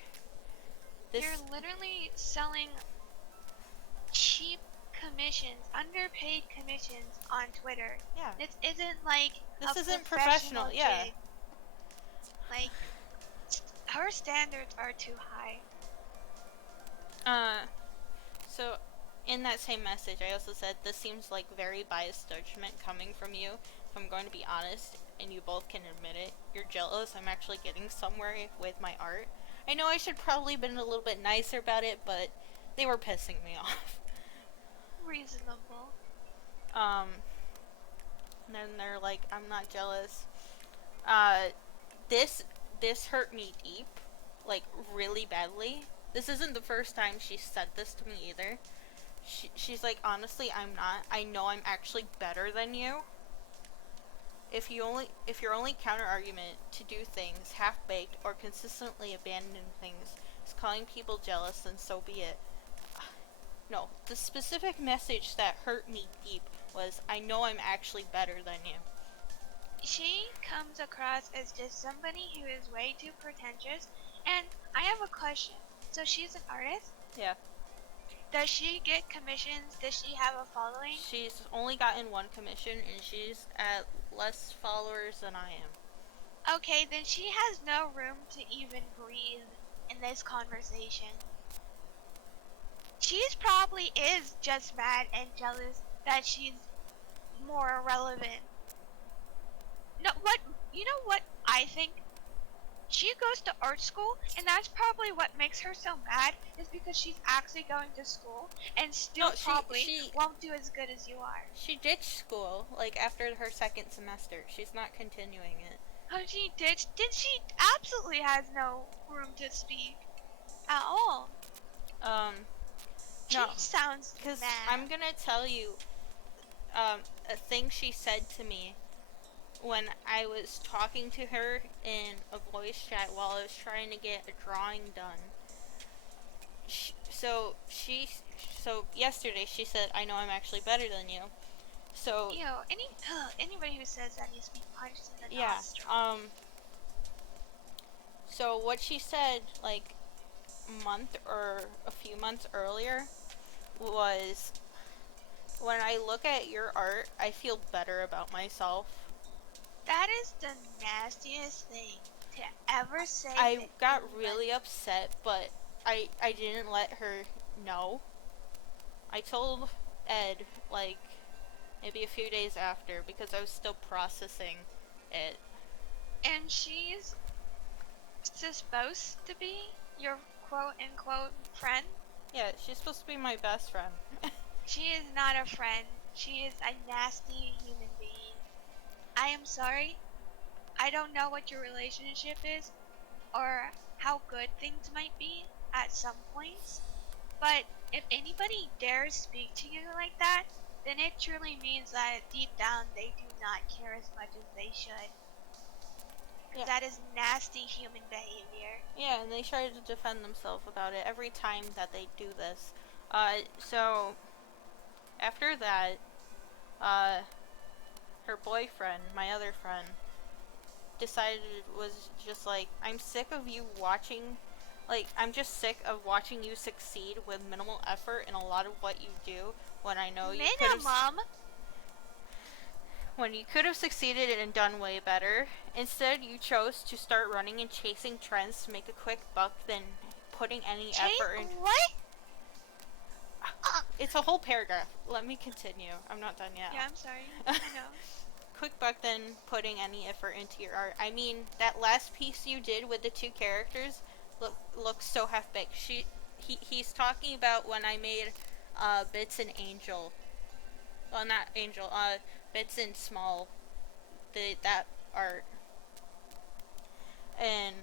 You're This, literally selling cheap commissions, underpaid commissions on Twitter. yeah, This isn't like a this isn't professional professional, yeah. gig. Like, her standards are too high. Uh, so in that same message, I also said, this seems like very biased judgment coming from you. If I'm going to be honest, and you both can admit it, you're jealous I'm actually getting somewhere with my art. I know I should probably been a little bit nicer about it, but they were pissing me off. Reasonable. Um, and then they're like, I'm not jealous. Uh, this this hurt me deep, like really badly. This isn't the first time she said this to me either. She's like, honestly, I'm not. I know I'm actually better than you. If your only counter argument to do things half baked or consistently abandon things is calling people jealous, then so be it. No, the specific message that hurt me deep was, I know I'm actually better than you. She comes across as just somebody who is way too pretentious. And I have a question. So she's an artist? Yeah. Does she get commissions? Does she have a following? She's only gotten one commission, and she's at less followers than I am. Okay, then she has no room to even breathe in this conversation. She's probably is just mad and jealous that she's more irrelevant. No, what, you know what I think? She goes to art school, and that's probably what makes her so mad, is because she's actually going to school and still No, probably won't do as good as you are. She ditched school, like, after her second semester. She's not continuing it. Oh, she ditched? Then she absolutely has no room to speak at all. She No. sounds Because mad. I'm gonna tell you, a thing she said to me when I was talking to her in a voice chat while I was trying to get a drawing done. So yesterday she said, I know I'm actually better than you. So Ew, anybody who says that needs to be punched in the yeah, nostril. so what she said, like, month or a few months earlier was, when I look at your art, I feel better about myself. That is the nastiest thing to ever say. I got really upset, but I didn't let her know. I told Ed, like, maybe a few days after, because I was still processing it. And she's supposed to be your quote-unquote friend? Yeah, she's supposed to be my best friend. She is not a friend. She is a nasty human being. I am sorry. I don't know what your relationship is, or how good things might be at some points, but if anybody dares speak to you like that, then it truly means that deep down they do not care as much as they should. Yeah. That is nasty human behavior. Yeah, and they try to defend themselves about it every time that they do this. So after that, her boyfriend, my other friend, decided, was just like, I'm sick of you watching, like, I'm just sick of watching you succeed with minimal effort in a lot of what you do, when I know you when you could have succeeded and done way better. Instead, you chose to start running and chasing trends to make a quick buck than putting any effort in. What? It's a whole paragraph. Let me continue. I'm not done yet. Yeah, I'm sorry. I know. Quick buck than putting any effort into your art. I mean, that last piece you did with the two characters looks so half-baked. He's talking about when I made Bits and Angel. Well, not Angel. bits in small that art, and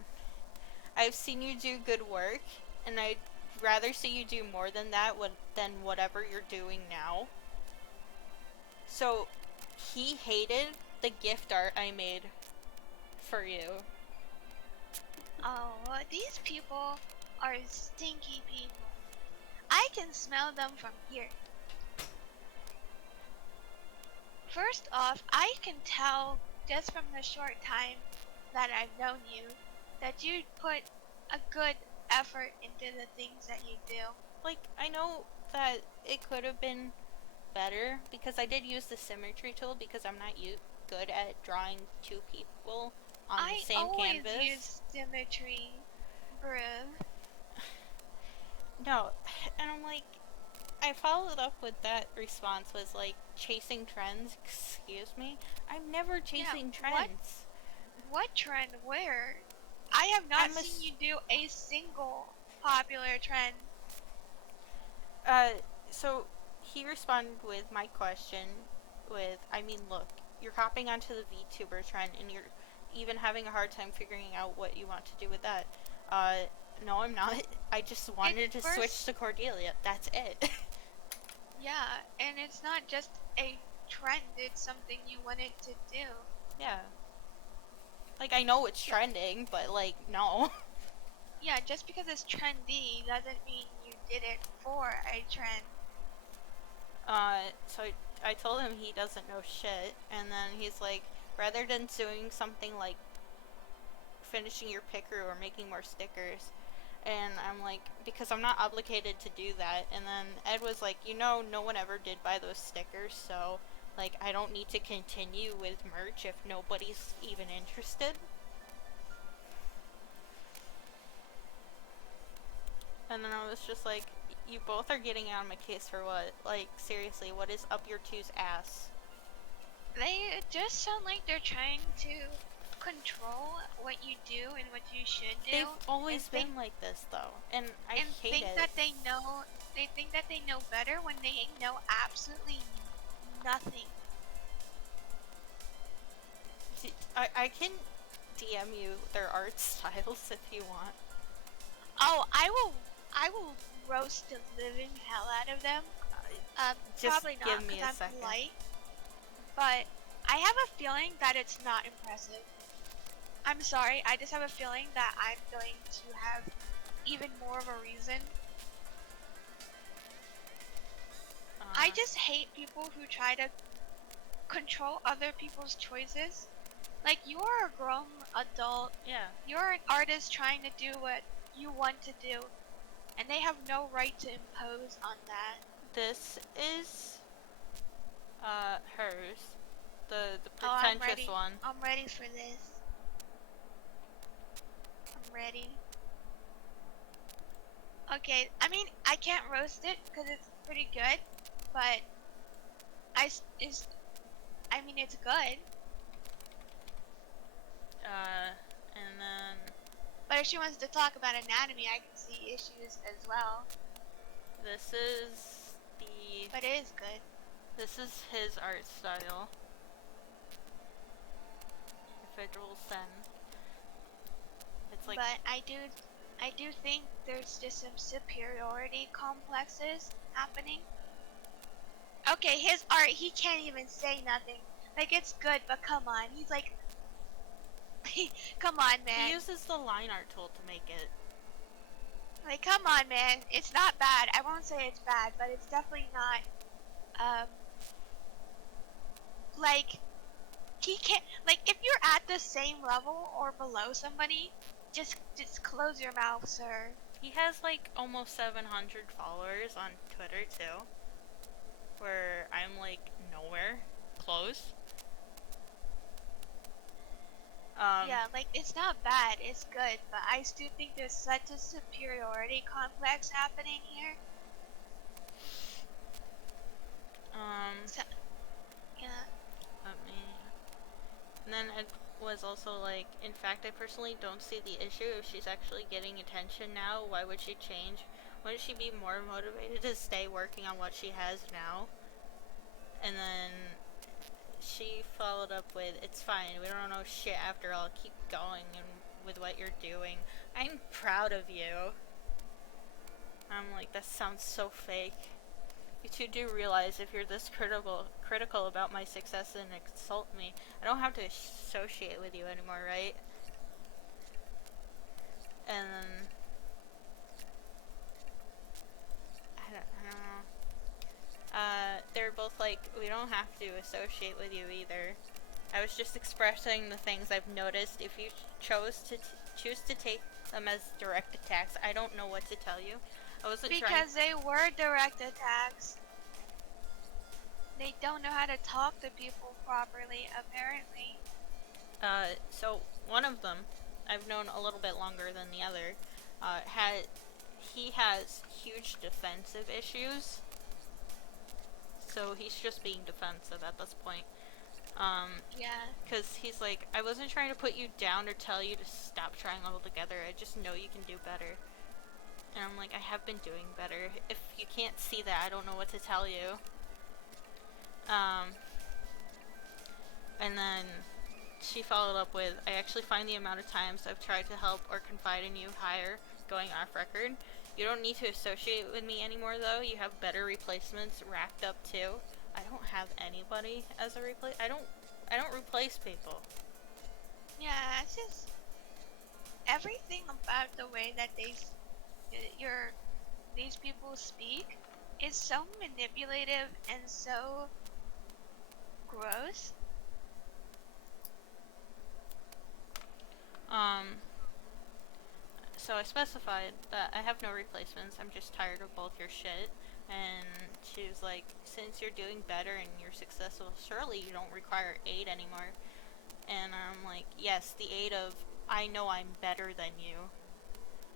I've seen you do good work, and I'd rather see you do more than that than whatever you're doing now. So he hated the gift art I made for you. Oh, these people are stinky people. I can smell them from here. First off, I can tell just from the short time that I've known you that you put a good effort into the things that you do. Like, I know that it could have been better because I did use the symmetry tool because I'm not good at drawing two people on the I same always canvas. use symmetry, bruh. No, and I'm like, I followed up with that response was like, chasing trends? Excuse me? I'm never chasing trends. What trend? Where? I have not I'm seen you do a single popular trend. So he responded with my question with, I mean, look, you're hopping onto the VTuber trend and you're even having a hard time figuring out what you want to do with that. No, I'm not. I just wanted to switch to Cordelia. That's it. Yeah, and it's not just a trend, it's something you wanted to do. Yeah. Like, I know it's trending, but, like, no. Yeah, just because it's trendy doesn't mean you did it for a trend. So I told him he doesn't know shit, and then he's like, rather than doing something like finishing your picker or making more stickers, and I'm like, because I'm not obligated to do that. And then Ed was like, no one ever did buy those stickers, so like I don't need to continue with merch if nobody's even interested. And then I was just like, you both are getting out of my case for what? Like, seriously, what is up your two's ass? They just sound like they're trying to control what you do and what you should do. They've always been like this, though, and I hate it. That they know. They think that they know better when they know absolutely nothing. I can DM you their art styles if you want. Oh, I will roast the living hell out of them. Just probably not give me because a I'm second. polite, but I have a feeling that it's not impressive. I'm sorry, I just have a feeling that I'm going to have even more of a reason. I just hate people who try to control other people's choices. Like, you are a grown adult. Yeah. You're an artist trying to do what you want to do, and they have no right to impose on that. This is hers. The pretentious one. I'm ready for this. I'm ready. Okay, I mean, I can't roast it because it's pretty good, but I mean, it's good. And then... But if she wants to talk about anatomy, I can see issues as well. This is the... But it is good. This is his art style. Individual Sen. It's like... But I do think there's just some superiority complexes happening. Okay, his art, he can't even say nothing. Like, it's good, but come on. He's like... come on, man. He uses the line art tool to make it. Like, come on, man. It's not bad. I won't say it's bad, but it's definitely not, like, he can't, like, if you're at the same level or below somebody, just close your mouth, sir. He has, like, almost 700 followers on Twitter, too. Where I'm, like, nowhere close. Yeah, like, it's not bad, it's good, but I still think there's such a superiority complex happening here. So, yeah. And then it was also like, in fact, I personally don't see the issue if she's actually getting attention now. Why would she change? Wouldn't she be more motivated to stay working on what she has now? And then she followed up with, "It's fine. We don't know shit after all. Keep going and with what you're doing. I'm proud of you." I'm like, that sounds so fake. You two do realize if you're this critical about my success and insult me, I don't have to associate with you anymore, right? And then I don't know. They're both like, we don't have to associate with you either. I was just expressing the things I've noticed. If you choose to take them as direct attacks, I don't know what to tell you. I wasn't trying. Because they were direct attacks. They don't know how to talk to people properly, apparently. So one of them, I've known a little bit longer than the other, he has huge defensive issues. So he's just being defensive at this point. Yeah. Because he's like, I wasn't trying to put you down or tell you to stop trying altogether. I just know you can do better. And I'm like, I have been doing better. If you can't see that, I don't know what to tell you. And then she followed up with, I actually find the amount of times I've tried to help or confide in you higher going off record. You don't need to associate with me anymore though. You have better replacements racked up too. I don't have anybody as a replace. I don't replace people. Yeah, it's just everything about the way that these people speak is so manipulative and so gross. So I specified that I have no replacements. I'm just tired of both your shit. And she was like, since you're doing better and you're successful, surely you don't require aid anymore. And I'm like, yes, the aid of, I know I'm better than you.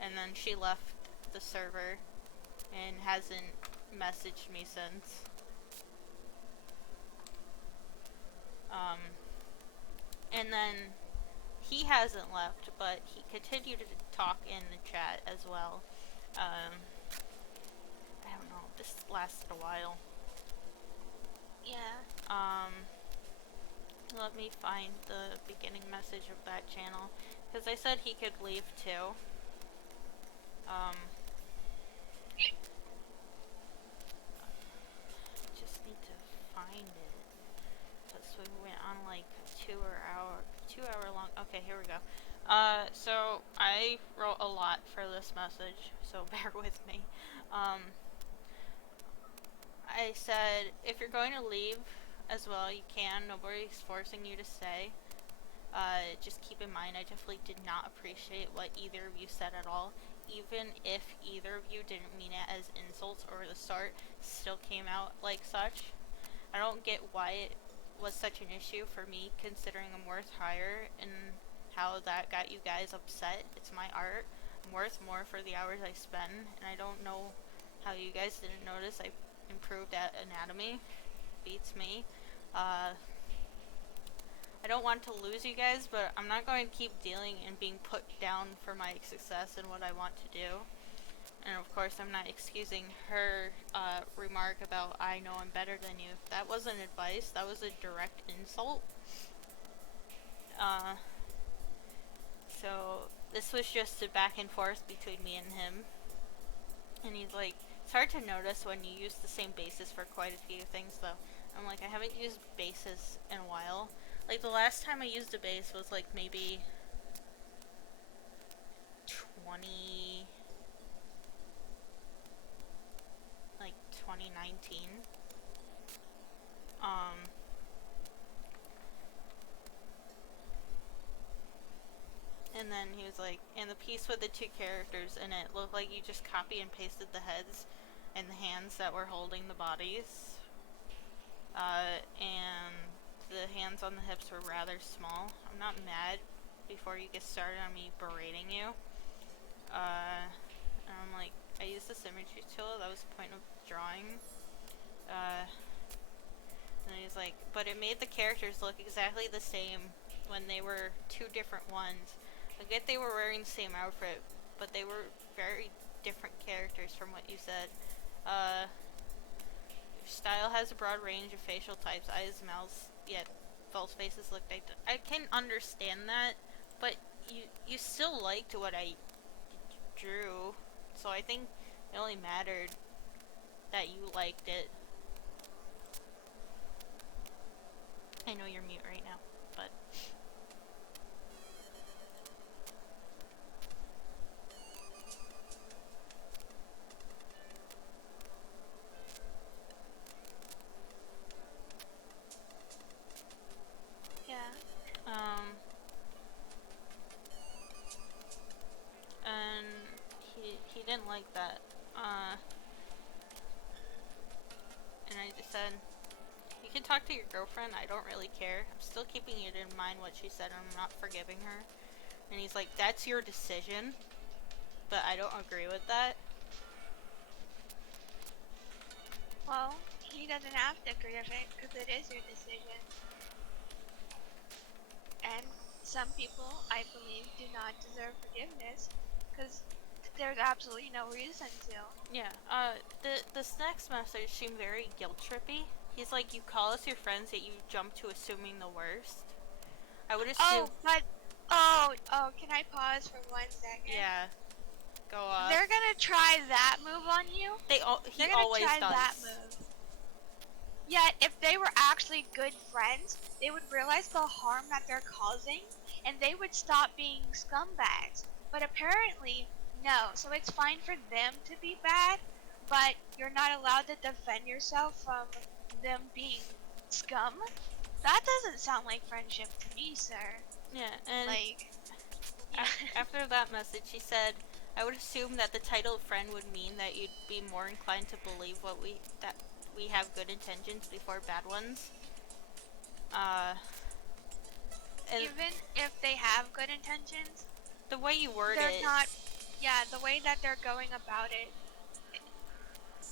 And then she left the server and hasn't messaged me since. And then he hasn't left, but he continued to talk in the chat as well. I don't know, this lasted a while. Yeah. Let me find the beginning message of that channel, because I said he could leave too. Just need to find it, because we went on like a 2 hour long, okay, here we go. So I wrote a lot for this message, so bear with me. I said, if you're going to leave as well, you can. Nobody's forcing you to stay. Just keep in mind, I definitely did not appreciate what either of you said at all. Even if either of you didn't mean it as insults or the start, still came out like such. I don't get why it was such an issue for me, considering I'm worth higher, and how that got you guys upset. It's my art. I'm worth more for the hours I spend, and I don't know how you guys didn't notice I improved at anatomy. Beats me. I don't want to lose you guys, but I'm not going to keep dealing and being put down for my success and what I want to do. And of course, I'm not excusing her remark about, I know I'm better than you. That wasn't advice, that was a direct insult. So this was just a back and forth between me and him. And he's like, it's hard to notice when you use the same basis for quite a few things though. I'm like, I haven't used bases in a while. Like, the last time I used a base was like maybe 2019. And then he was like, and the piece with the two characters in it looked like you just copy and pasted the heads and the hands that were holding the bodies. And the hands on the hips were rather small. I'm not mad before you get started on me berating you. And I'm like, I used the symmetry tool, that was the point of drawing. And he's like, but it made the characters look exactly the same when they were two different ones. I get they were wearing the same outfit, but they were very different characters from what you said. Your style has a broad range of facial types, eyes, mouths, yet false faces looked like. I can understand that, but you still liked what I drew, so I think it only mattered that you liked it. I know you're mute right now, but Yeah. And he didn't like that. And I just said, you can talk to your girlfriend. I don't really care. I'm still keeping it in mind what she said. I'm not forgiving her. And he's like, that's your decision, but I don't agree with that. Well, he doesn't have to agree with it because it is your decision. And some people, I believe, do not deserve forgiveness because there's absolutely no reason to. Yeah. This next message seemed very guilt trippy. He's like, you call us your friends, yet you jump to assuming the worst. I would assume. Can I pause for 1 second? Yeah. Go off. They're gonna try that move on you. He They're always gonna try does. that move. Yet, if they were actually good friends, they would realize the harm that they're causing, and they would stop being scumbags. But apparently, no. So it's fine for them to be bad, but you're not allowed to defend yourself from them being scum? That doesn't sound like friendship to me, sir. Yeah, and Like, yeah. after that message, he said, I would assume that the title of friend would mean that you'd be more inclined to believe that we have good intentions before bad ones. Even if they have good intentions, the way you word they're it, not. Yeah, the way that they're going about it,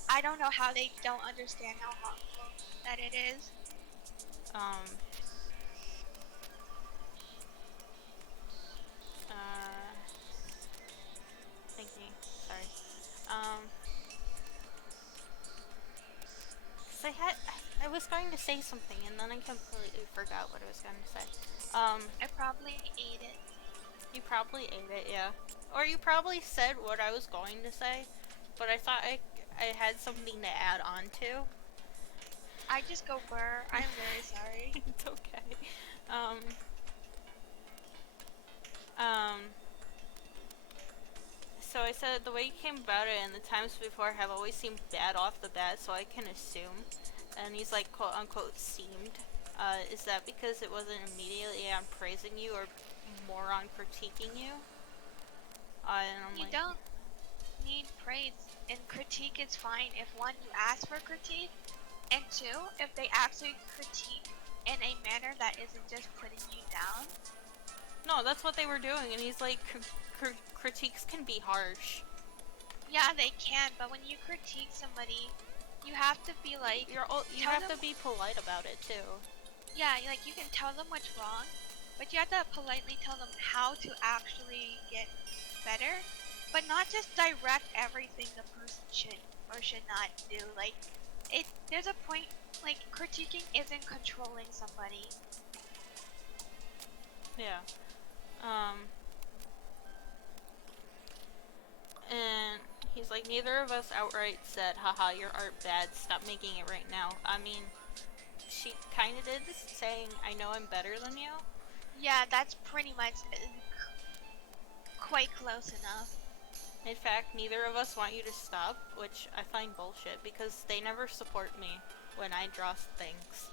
I don't know how they don't understand how harmful that it is. thinking, sorry. Cause I was going to say something and then I completely forgot what I was going to say. I probably ate it. You probably ate it, yeah. Or you probably said what I was going to say, but I thought I had something to add on to. I just go burr. I'm very sorry. It's okay. So I said the way you came about it and the times before have always seemed bad off the bat, so I can assume. And he's like, quote unquote, seemed. Is that because it wasn't immediately on praising you or more on critiquing you? And I'm You like, don't need praise, and critique is fine if one, you ask for critique, and two, if they actually critique in a manner that isn't just putting you down. no, that's what they were doing, and he's like, critiques can be harsh. Yeah, they can, but when you critique somebody, you have to be like, you have to be polite about it too. Yeah, like you can tell them what's wrong, but you have to politely tell them how to actually get better, but not just direct everything the person should or should not do. Like, there's a point, like, critiquing isn't controlling somebody. Yeah. And he's like, neither of us outright said, haha, your art bad, stop making it right now. I mean, she kinda did, saying, I know I'm better than you. Yeah, that's pretty much quite close enough. In fact, neither of us want you to stop, which I find bullshit, because they never support me when I draw things.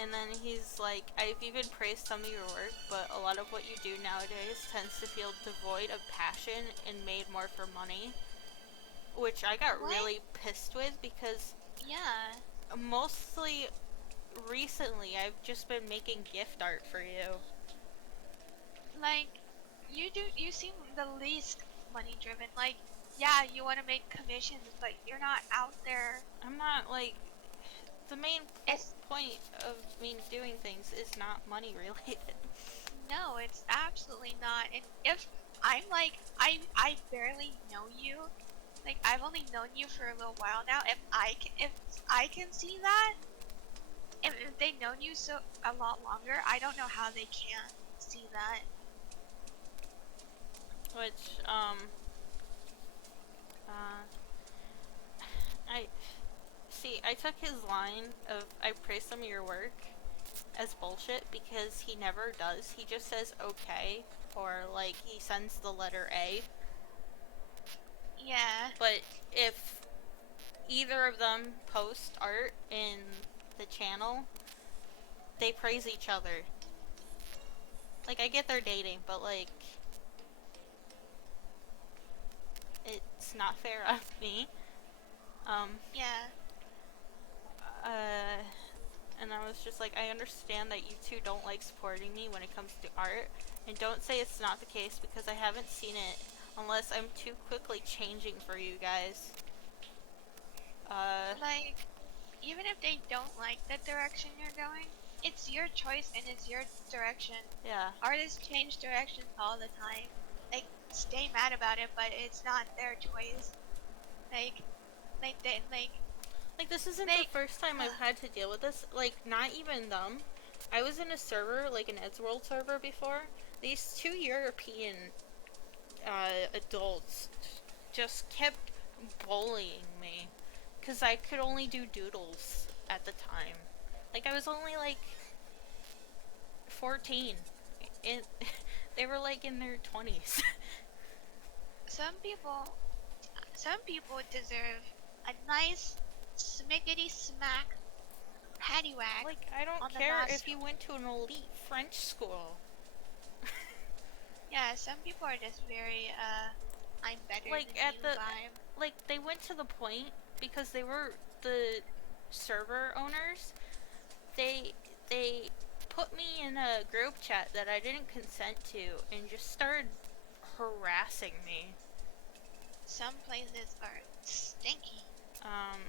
And then he's like, I've even praised some of your work, but a lot of what you do nowadays tends to feel devoid of passion and made more for money. Which I got really pissed with because mostly recently I've just been making gift art for you. Like, you seem the least money driven. Like, yeah, you want to make commissions, but you're not out there. I'm not, like, the main point of me doing things is not money related. No, it's absolutely not. And if I'm like, I barely know you. Like, I've only known you for a little while now. If I can see that, if they've known you so a lot longer, I don't know how they can't see that. Which, uh, I see. I took his line of "I praise some of your work" as bullshit because he never does. He just says okay, or like he sends the letter A. Yeah. But if either of them post art in the channel, they praise each other. Like, I get they're dating, but like, it's not fair of me. Um, Yeah. uh, and I was just like, I understand that you two don't like supporting me when it comes to art, and don't say it's not the case because I haven't seen it unless I'm too quickly changing for you guys. Like, even if they don't like the direction you're going, it's your choice and it's your direction. Yeah. Artists change directions all the time. Like, stay mad about it, but it's not their choice. Like, like they, Like, this isn't the they, first time I've had to deal with this. Like, not even them. I was in a server, like an Eddsworld server before. These two European adults just kept bullying me. Because I could only do doodles at the time. Like, I was only like 14. And they were like in their 20s. some people, some people deserve a nice smickety smack paddywhack Like, I don't on the care if nostril. you went to an elite French school. Yeah, some people are just very I'm better Like, than at you the. vibe. Like, they went to the point because they were the server owners. They put me in a group chat that I didn't consent to and just started harassing me. Some places are stinky. Um,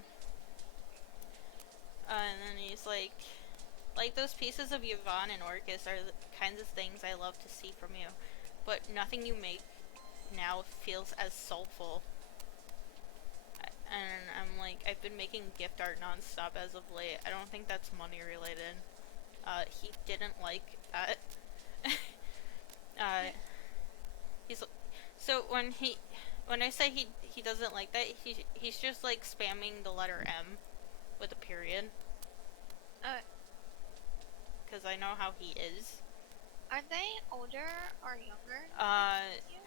and then he's like those pieces of Yvonne and Orcus are the kinds of things I love to see from you, but nothing you make now feels as soulful. And I'm like, I've been making gift art nonstop as of late. I don't think that's money related. He didn't like that. uh, he's so when I say he doesn't like that, he's just like spamming the letter M with a period. Uh, Because I know how he is. are they older or younger Uh, than you?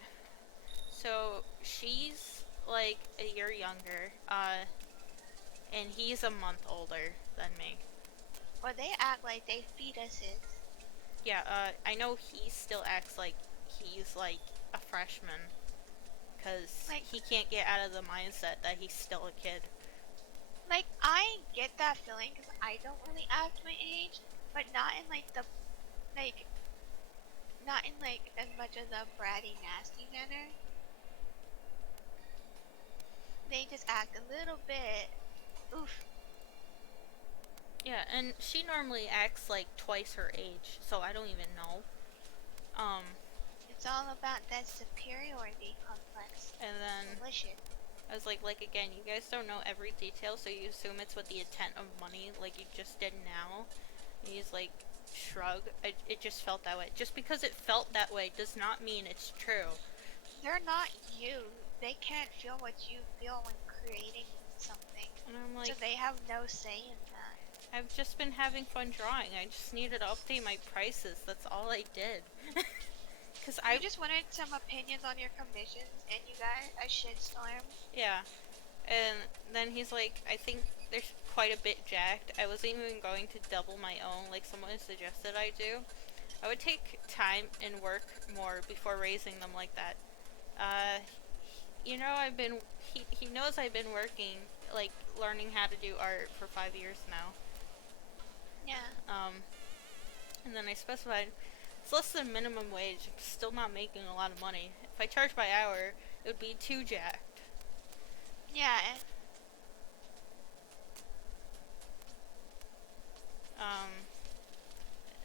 so she's like a year younger. And he's a month older than me. Or they act like they fetuses. Yeah. I know he still acts like he's like a freshman. Because Like, he can't get out of the mindset that he's still a kid. like I get that feeling because I don't really act my age, but not in like the like not in like as much as a bratty nasty manner. They just act a little bit oof. Yeah, and she normally acts like twice her age, so I don't even know. Um, It's all about that superiority complex. and then Delicious. I was like again, you guys don't know every detail, so you assume it's with the intent of money, like you just did now. And he's like, shrug. It just felt that way. Just because it felt that way does not mean it's true. They're not you. They can't feel what you feel when creating something. And I'm So like, they have no say in that. I've just been having fun drawing. I just needed to update my prices. That's all I did. Cause You just wanted some opinions on your commissions and you got a shitstorm. yeah. And then he's like, I think there's quite a bit jacked. I was even going to double my own, like someone suggested I do. I would take time and work more before raising them like that. Uh, you know, he knows I've been working, like, learning how to do art for 5 years now. Yeah. And then I specified, it's less than minimum wage, I'm still not making a lot of money. If I charge by hour, it would be too jacked. Yeah. Um,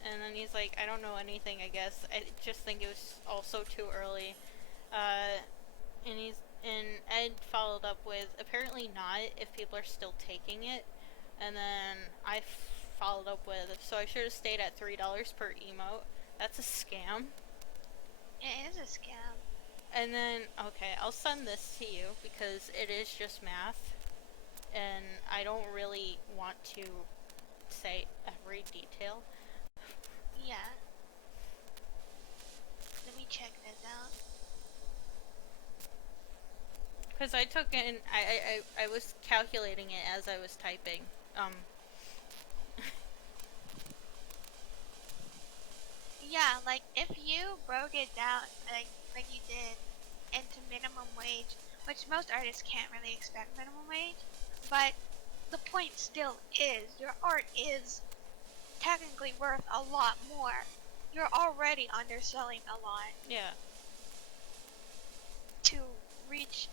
and then he's like, I don't know anything, I guess. I just think it was also too early. And Ed followed up with, apparently not if people are still taking it. And then I followed up with, so I should have stayed at $3 per emote. That's a scam. It is a scam. And then, okay, I'll send this to you because it is just math. And I don't really want to say every detail. Yeah. Let me check this out. Because I took in, I was calculating it as I was typing. Yeah, like if you broke it down like you did into minimum wage, which most artists can't really expect minimum wage, but the point still is your art is technically worth a lot more. You're already underselling a lot. Yeah. To reach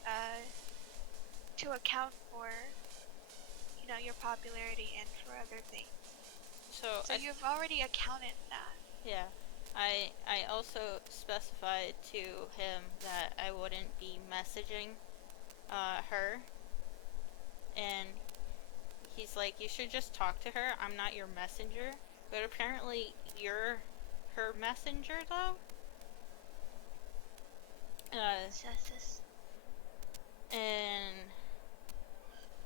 to account for your popularity and for other things. So you've already accounted that. Yeah. I also specified to him that I wouldn't be messaging her, and he's like, you should just talk to her. I'm not your messenger. But apparently you're her messenger, though. And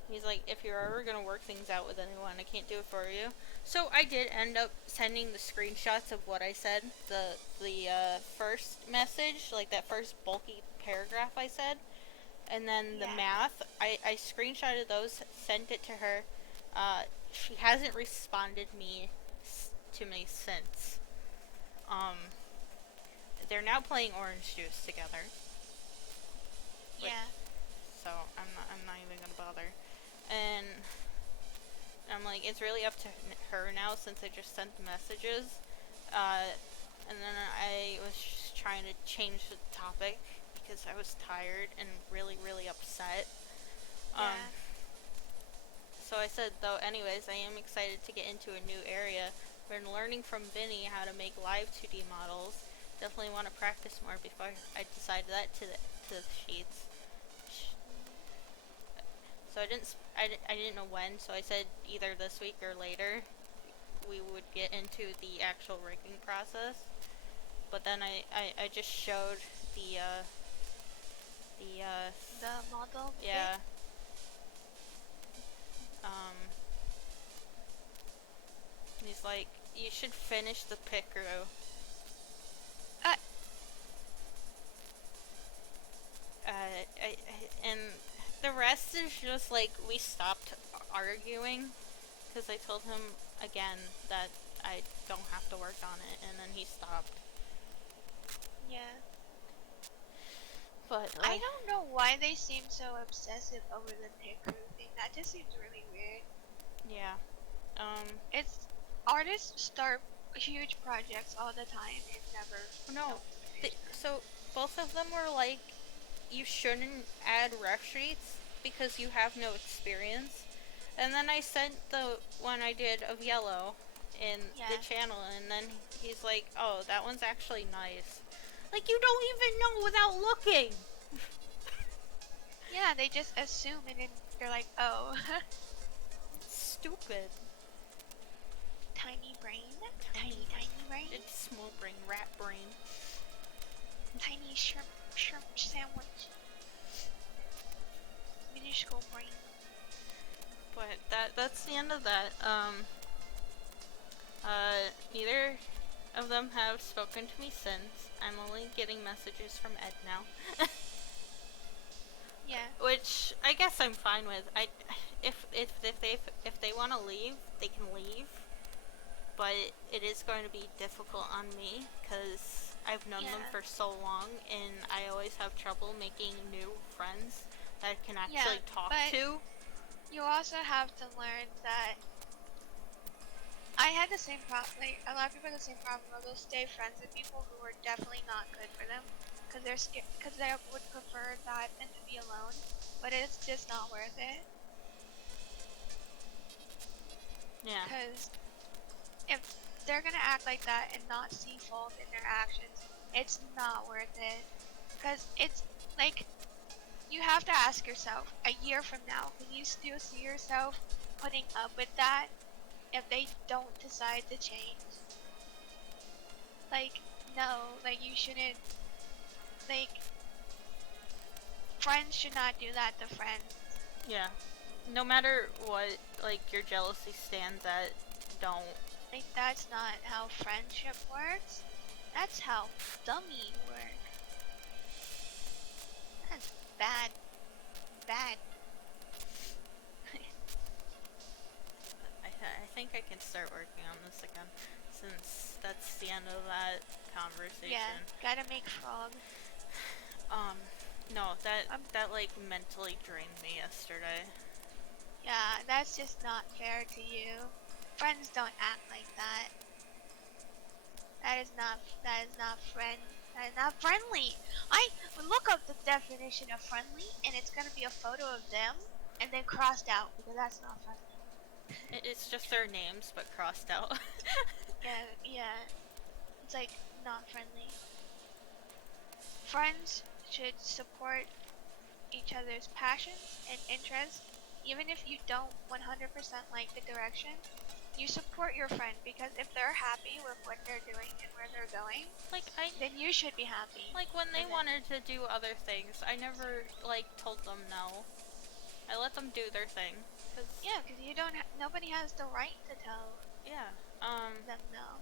he's like, if you're ever gonna work things out with anyone, I can't do it for you. So I did end up sending the screenshots of what I said, the first message, like that first bulky paragraph I said, and then the math. I screenshotted those, sent it to her. She hasn't responded to me since. They're now playing Orange Juice together. Yeah. So I'm not even gonna bother. And I'm like, it's really up to her now since I just sent the messages. And then I was just trying to change the topic because I was tired and really, really upset. So I said, though, anyways, I am excited to get into a new area. Been learning from Vinny how to make live 2D models. Definitely want to practice more before I decide that to the sheets. So I didn't know when, so I said either this week or later we would get into the actual rigging process. But then I just showed the model. Yeah. He's like, you should finish the picro. And the rest is just like, we stopped arguing because I told him again that I don't have to work on it, and then he stopped. Yeah. But I don't know why they seem so obsessive over the picro thing. That just seems really weird. Yeah. It's artists start huge projects all the time and never. No. So both of them were like, you shouldn't add ref sheets because you have no experience. And then I sent the one I did of yellow in the channel, and then he's like, oh, that one's actually nice. Like, you don't even know without looking. Yeah, they just assume, and then they're like, oh. Stupid. Tiny brain. Tiny brain. It's small brain, rat brain. Tiny shrimp sandwich. Minuscule brain. But that's the end of that. Neither of them have spoken to me since. I'm only getting messages from Ed now. Yeah. Which I guess I'm fine with. If they want to leave, they can leave. But it is going to be difficult on me because I've known them for so long, and I always have trouble making new friends that I can actually talk to. You also have to learn that I had the same problem. Like, a lot of people have the same problem where they'll stay friends with people who are definitely not good for them because they're scared, because they would prefer that than to be alone. But it's just not worth it. Yeah. Because if they're gonna act like that and not see fault in their actions, it's not worth it. Because it's like, you have to ask yourself, a year from now, can you still see yourself putting up with that? if they don't decide to change. Like, no, like you shouldn't, like, friends should not do that to friends. Yeah. No matter what, like, your jealousy stands at, don't. Like, that's not how friendship works. That's how dummy work. That's bad. Bad. I think I can start working on this again, since that's the end of that conversation. Yeah, gotta make frog. No, that like mentally drained me yesterday. Yeah, that's just not fair to you. Friends don't act like that. That is not friendly. I look up the definition of friendly and it's gonna be a photo of them and then crossed out because that's not friendly. It's just their names but crossed out. Yeah. It's like not friendly. Friends should support each other's passions and interests, even if you don't 100% like the direction. You support your friend because if they're happy with what they're doing and where they're going, then you should be happy. Like when they wanted to do other things, I never like told them no. I let them do their thing. Yeah, because you don't. Nobody has the right to tell. Yeah. Them no.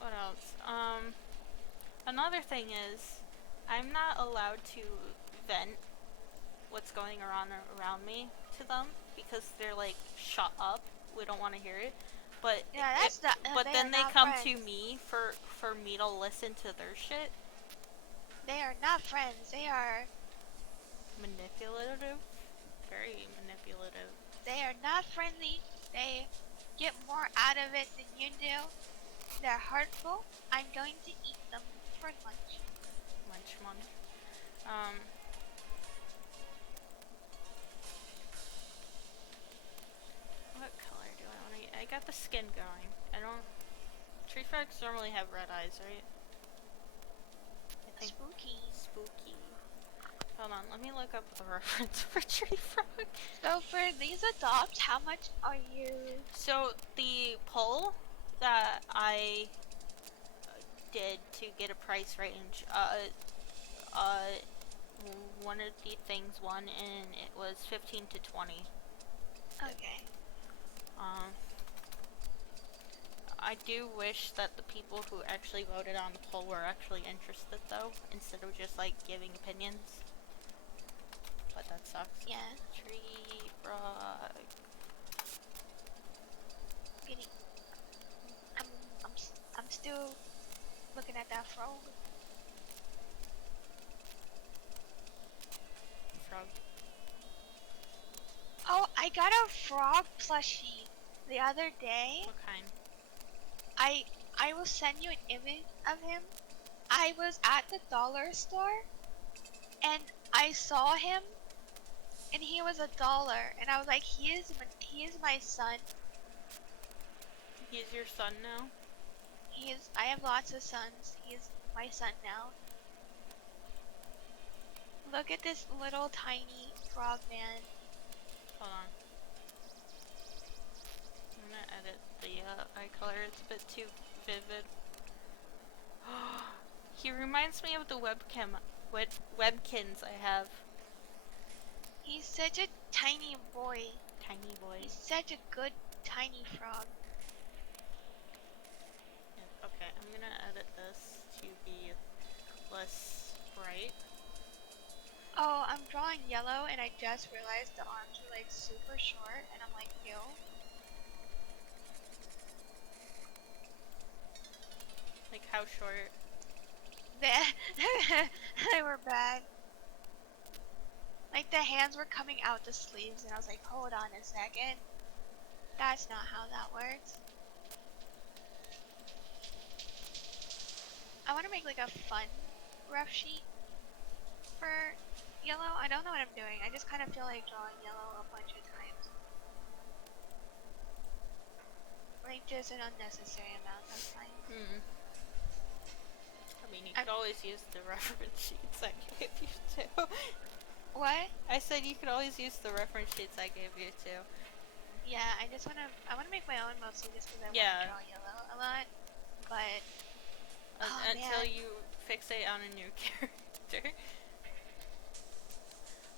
What else? Another thing is, I'm not allowed to vent what's going around me to them because they're like, shut up, we don't want to hear it. But yeah, but then they come friends. to me for me to listen to their shit. They are not friends. They are manipulative. Very manipulative. They are not friendly. They get more out of it than you do. They're hurtful. I'm going to eat them for lunch. Munch. What color do I want to get? I got the skin going. I don't... Tree frogs normally have red eyes, right? I think. Spooky. Hold on, let me look up the reference for tree frog. So for these adopts, how much are you? So the poll that I did to get a price range, one of the things won, and it was 15 to 20. Okay. I do wish that the people who actually voted on the poll were actually interested, though, instead of just like giving opinions. But that sucks. Yeah. Tree frog. I'm still looking at that frog. Frog. Oh, I got a frog plushie the other day. What kind? I will send you an image of him. I was at the dollar store and I saw him and he was $1 and I was like, he is my son. He is your son now? I have lots of sons. He is my son now. Look at this little tiny frog man. Hold on. I'm gonna edit the eye color. It's a bit too vivid. He reminds me of the webkins I have. He's such a tiny boy. Tiny boy. He's such a good tiny frog. Yeah, okay, I'm gonna edit this to be less bright. Oh, I'm drawing yellow and I just realized the arms are like super short and I'm like, ew. Like how short? They were bad. Like the hands were coming out the sleeves and I was like, hold on a second. That's not how that works. I want to make like a fun rough sheet for yellow. I don't know what I'm doing. I just kind of feel like drawing yellow a bunch of times. Like just an unnecessary amount, that's fine. I mean, you could always use the reference sheets I gave you too. What? I said you could always use the reference sheets I gave you too. Yeah, I wanna make my own mostly just because I Yeah. wanna draw yellow a lot. But oh Until man, you fixate on a new character.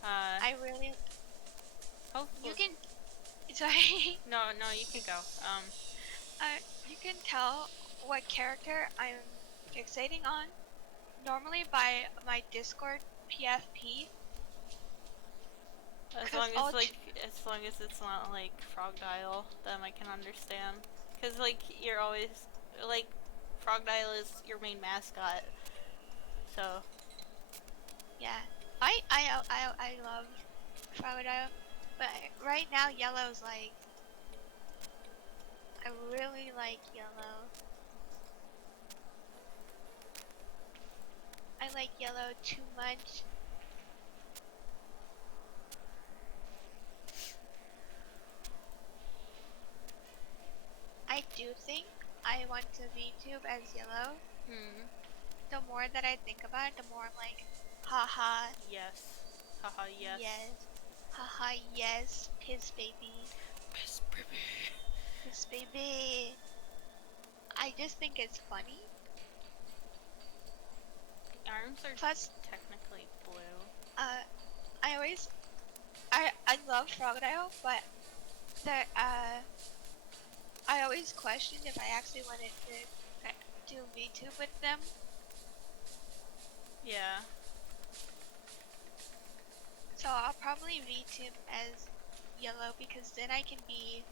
I really Hopefully. you can sorry. No, you can go. You can tell what character I'm fixating on normally by my Discord PFP. As Cause long I'll as it's not like Frogdile, then I can understand. Cause like you're always like Frogdile is your main mascot, so yeah, I love Frogadiles, but right now yellow's like I really like yellow. I like yellow too much. I do think I want to VTube as yellow. The more that I think about it, the more I'm like, haha. yes, haha yes. Yes. Haha, yes. Piss baby. Piss baby. Piss baby. I just think it's funny. The arms are Plus, technically blue. I always, I love Frogadiles, but the, I always questioned if I actually wanted to do VTube with them. Yeah. So I'll probably VTube as yellow because then I can be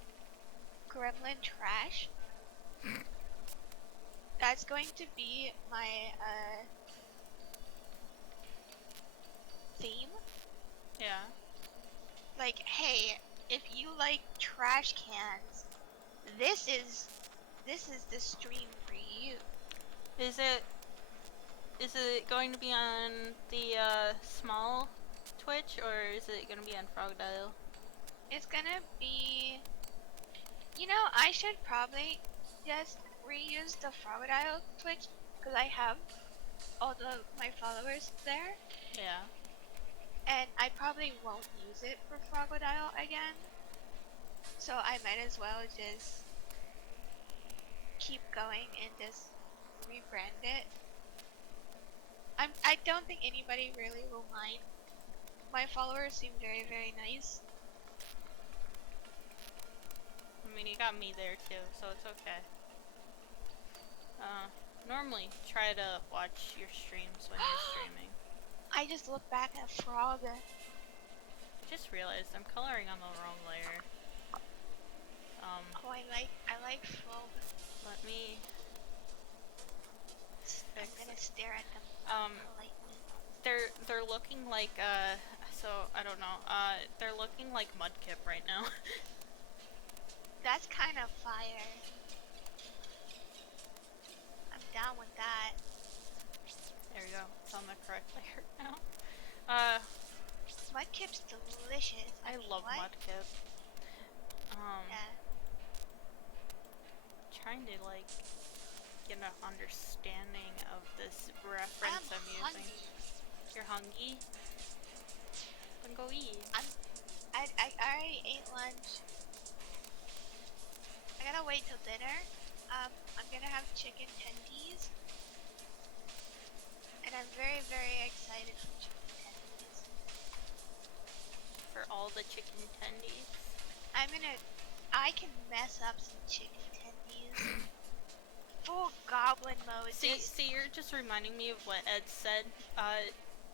Gremlin Trash. That's going to be my theme. Yeah. Like, hey, if you like trash cans, this is the stream for you. Is it going to be on the small Twitch or is it going to be on Frogdile? It's gonna be, you know, I should probably just reuse the Frogadiles Twitch because I have all my followers there. Yeah. And I probably won't use it for Frogadiles again. So I might as well just keep going and just rebrand it. I don't think anybody really will mind. My followers seem very, very nice. I mean, you got me there too, so it's okay. Normally try to watch your streams when you're streaming. I just looked back at Frog. I just realized I'm coloring on the wrong layer. Oh, I like Frog. Let me I'm gonna stare at them politely. They're looking like so I don't know. They're looking like Mudkip right now. That's kind of fire. I'm down with that. There we go. It's on the correct layer now. Mudkip's delicious. I mean, love what? Mudkip. Yeah. Trying to like get an understanding of this reference I'm using. You're hungry? Then go eat. I already ate lunch. I gotta wait till dinner. I'm gonna have chicken tendies. And I'm very, very excited for chicken tendies. For all the chicken tendies. I can mess up some chicken tendies. Full goblin mode. See, you're just reminding me of what Ed said,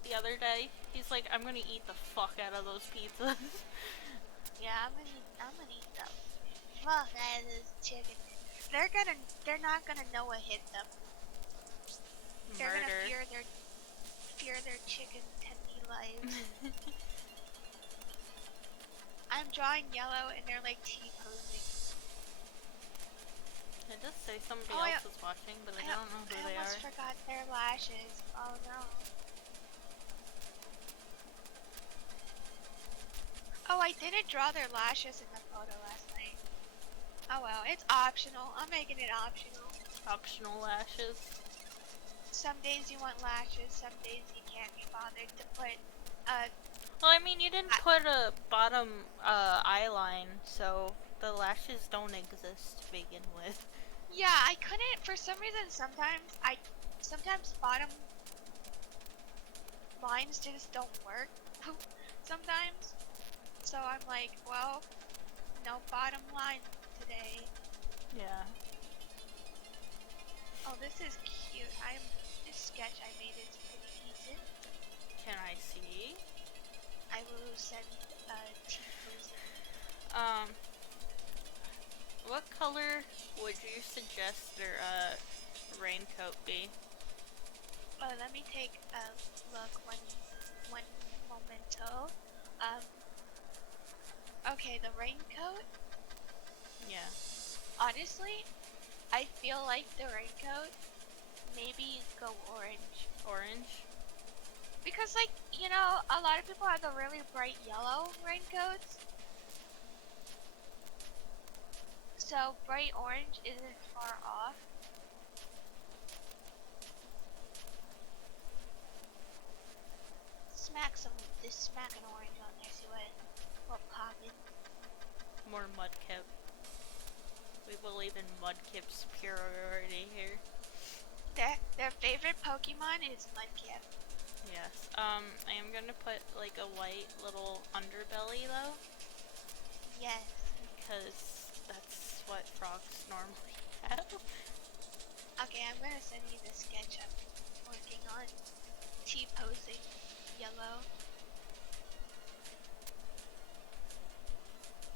the other day. He's like, I'm gonna eat the fuck out of those pizzas. Yeah, I'm gonna eat the fuck out of this chicken. They're not gonna know what hit them. They're Murder. gonna fear their chicken tendy lives. I'm drawing yellow and they're like T-posing. It does say somebody else is watching, but I don't know who they are. I almost forgot their lashes. Oh no. Oh, I didn't draw their lashes in the photo last night. Oh well, it's optional. I'm making it optional. Optional lashes. Some days you want lashes, some days you can't be bothered to put, Well, I mean, you didn't put a bottom, eye line, so The lashes don't exist to begin with. Yeah, I couldn't, for some reason, sometimes bottom lines just don't work sometimes. So I'm like, well, no bottom line today. Yeah. Oh, this is cute. This sketch I made is pretty decent. Can I see? I will send T-posing. What color would you suggest their raincoat be? Oh, let me take a look one momento. Okay, the raincoat. Yeah. Honestly, I feel like the raincoat maybe go orange. Orange? Because, like, you know, a lot of people have the really bright yellow raincoats. So, bright orange isn't far off. Smack an orange on there, see what poppin'. More Mudkip. We believe in Mudkip's superiority here. Their favorite Pokemon is Mudkip. Yes. I am gonna put like a white little underbelly though. Yes. Because that's what frogs normally have. Okay, I'm gonna send you the sketch I'm working on. T-posing yellow.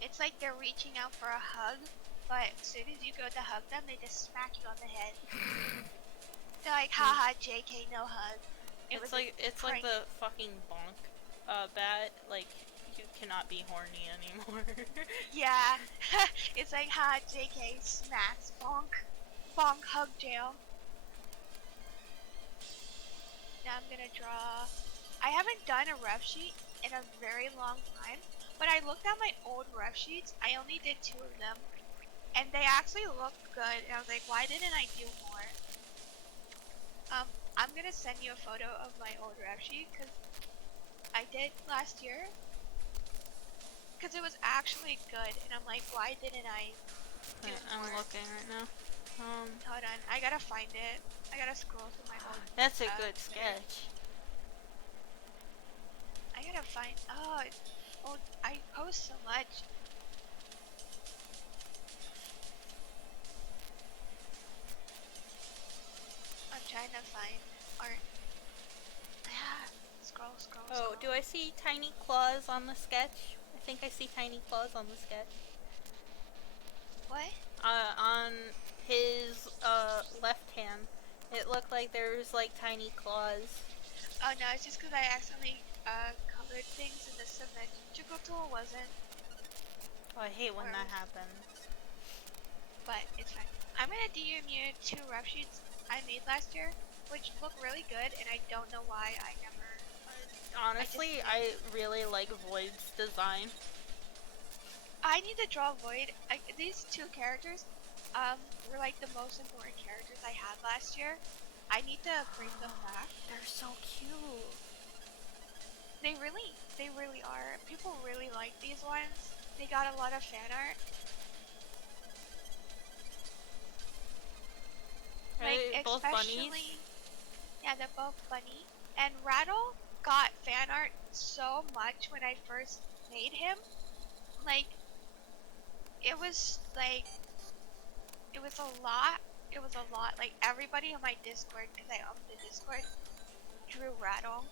It's like they're reaching out for a hug, but as soon as you go to hug them, they just smack you on the head. They're like, haha, JK, no hug. It's like the fucking bonk bat. Like, you cannot be horny anymore. Yeah. It's like, haha, JK, smacks, bonk. Bonk, hug jail. Now I'm gonna draw. I haven't done a rough sheet in a very long time, but I looked at my old rough sheets. I only did 2 of them, and they actually looked good. And I was like, why didn't I do more? I'm gonna send you a photo of my old rough sheet because I did last year. Because it was actually good, and I'm like, why didn't I do more? I'm looking right now. Hold on, I gotta find it. I gotta scroll through my old. That's a good sketch. I gotta find. Oh, I post so much. I'm trying to find art. Scroll. Oh, do I see tiny claws on the sketch? I think I see tiny claws on the sketch. What? On his left hand, it looked like there was like tiny claws. Oh no, it's just because I accidentally colored things and the symmetrical tool wasn't. Oh, I hate when that happens. But it's fine. I'm gonna DM you 2 rough sheets I made last year, which look really good, and I don't know why I never. Honestly, I really like Void's design. I need to draw Void. These 2 characters were like the most important characters I had last year. I need to bring them back. They're so cute. They really are. People really like these ones. They got a lot of fan art. Are they both bunnies? Yeah, they're both bunny. And Rattle got fan art so much when I first made him. Like, it was a lot. It was a lot. Like, everybody in my Discord, because I own the Discord, drew Rattle.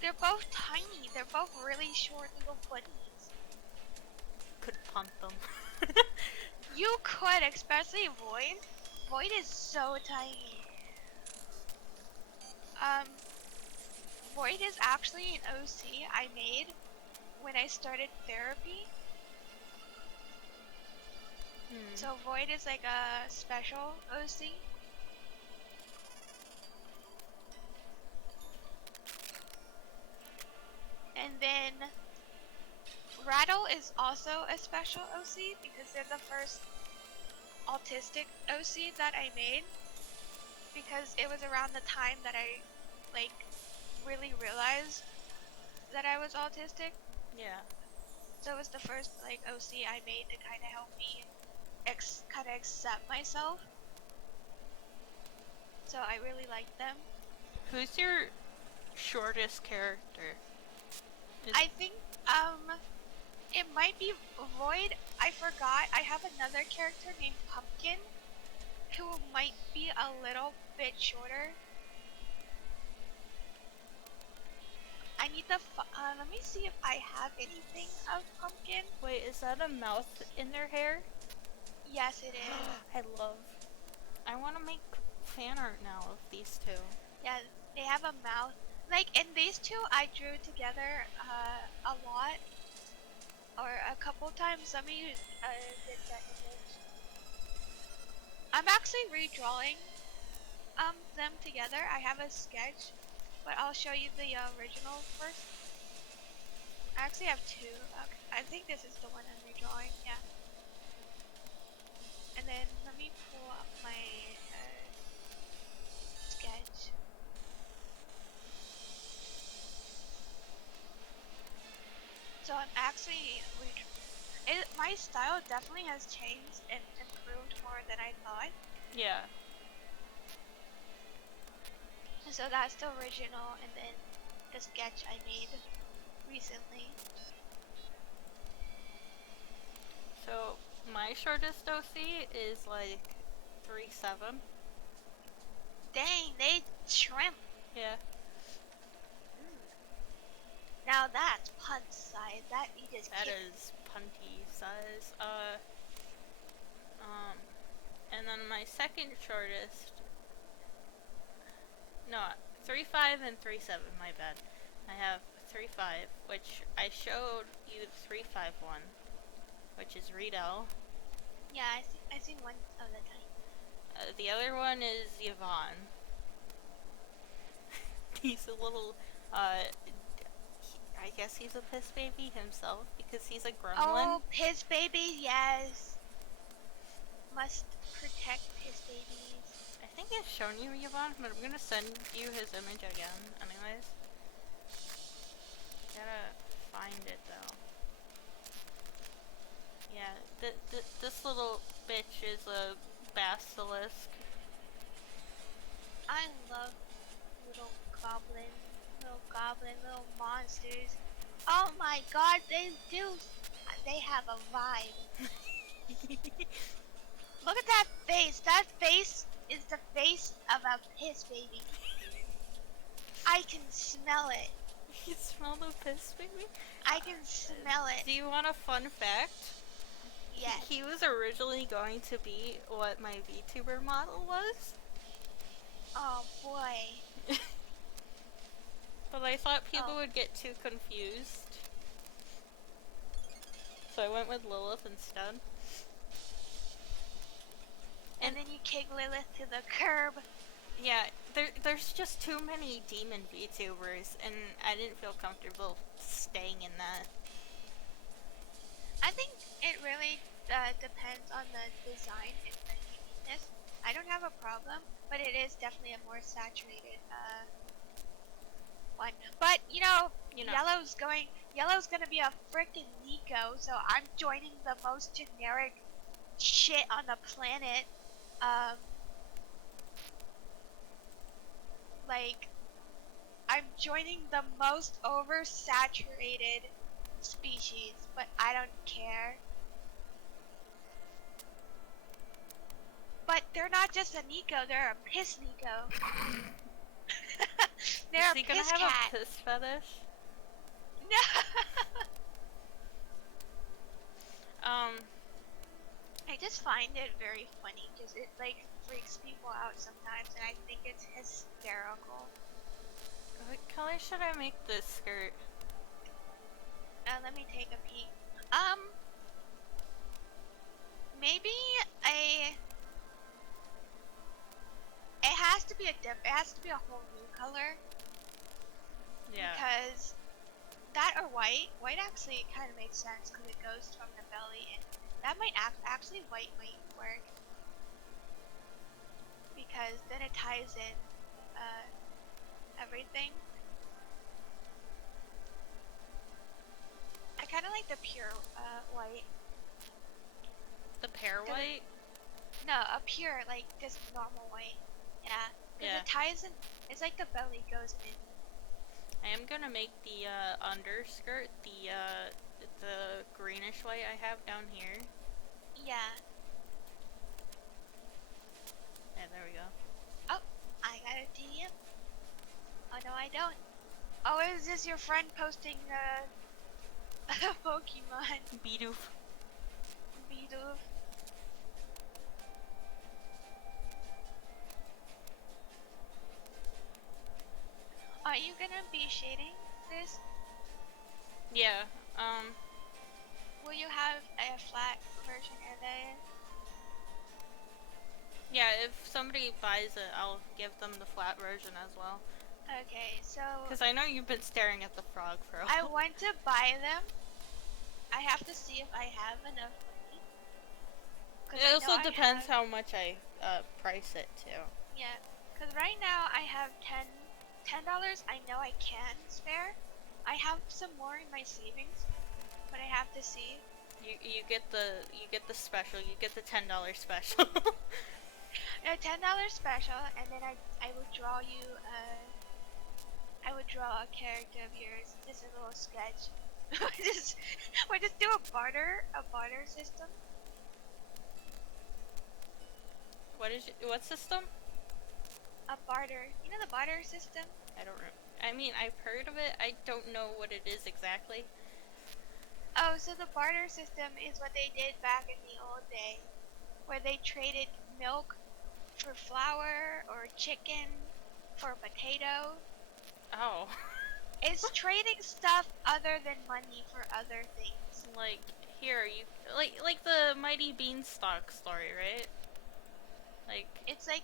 They're both tiny. They're both really short little bunnies. Could punt them. You could, especially Void. Void is so tiny. Void is actually an OC I made when I started therapy. So Void is like a special OC. And then Rattle is also a special OC because they're the first autistic OC that I made. Because it was around the time that I like really realized that I was autistic. Yeah. So it was the first like OC I made to kind of help me kind of accept myself. So I really liked them. Who's your shortest character? I think it might be Void. I forgot. I have another character named Pumpkin who might be a little bit shorter. I need the let me see if I have anything of Pumpkin. Wait, is that a mouth in their hair? Yes, it is. I want to make fan art now of these two. Yeah, they have a mouth. Like, and these two I drew together a lot. Or a couple times. Let me get that image. I'm actually redrawing them together. I have a sketch, but I'll show you the original first. I actually have two. Okay. I think this is the one I'm redrawing. Yeah. And then let me pull up my sketch. So I'm actually my style definitely has changed and improved more than I thought. Yeah. So that's the original, and then the sketch I made recently. So my shortest OC is like 3'7". Dang, they shrimp. Yeah. Now that's punt size. That you just That kidding. is punty size. And then my second shortest. No, 3'5" and 3'7". My bad. I have 3'5", which I showed you the 3'5" one, which is Riedel. Yeah, I seen one of the time. The other one is Yvonne. He's a little, I guess he's a piss baby himself because he's a gremlin. Oh, piss baby, yes. Must protect piss babies. I think I've shown you Yvonne, but I'm gonna send you his image again, anyways. Gotta find it though. Yeah, this little bitch is a basilisk. I love little goblin, little monsters. Oh my god, they have a vibe. Look at that face. That face is the face of a piss baby. I can smell it. You smell the piss baby? I can smell it. Do you want a fun fact? Yes. He was originally going to be what my VTuber model was. Oh boy. But I thought people would get too confused. So I went with Lilith instead. And then you kick Lilith to the curb. Yeah, there's just too many demon VTubers, and I didn't feel comfortable staying in that. I think it really depends on the design and the uniqueness. I don't have a problem, but it is definitely a more saturated one. But you know, yellow's gonna be a frickin' Nico, so I'm joining the most generic shit on the planet. Like, I'm joining the most oversaturated species, but I don't care. But they're not just a Nico, they're a piss Nico. They're Is he a piss gonna have cat. a piss fetish? No. I just find it very funny because it like freaks people out sometimes, and I think it's hysterical. What color should I make this skirt? Let me take a peek. Maybe it has to be a whole new color. Yeah. Because that or white actually kind of makes sense because it goes from the belly, and that might actually white might work because then it ties in everything. I kind of like the pure white. The pear white? No, a pure, like just normal white. Yeah. Because Yeah. it ties in, it's like the belly goes in. I am gonna make the underskirt the greenish white I have down here. Yeah. Yeah, there we go. Oh, I got a DM. Oh no, I don't. Oh, is this your friend posting Pokemon? Bidoof. Bidoof. Are you gonna be shading this? Yeah, Will you have a flat version and then? yeah, if somebody buys it, I'll give them the flat version as well. Okay, so. Because I know you've been staring at the frog for a I while. want to buy them. I have to see if I have enough money. It also depends how much I price it too. Yeah, because right now I have $10 I know I can spare. I have some more in my savings, but I have to see. You get the special. You get the $10 special. A $10 special, and then I would draw you I would draw a character of yours, just a little sketch. we just do a barter system. What system? A barter. You know the barter system? I don't know. I mean, I've heard of it. I don't know what it is exactly. Oh, so the barter system is what they did back in the old day, where they traded milk for flour or chicken for potato. Oh. It's trading stuff other than money for other things. Like here, you like the Mighty Beanstalk story, right? Like it's like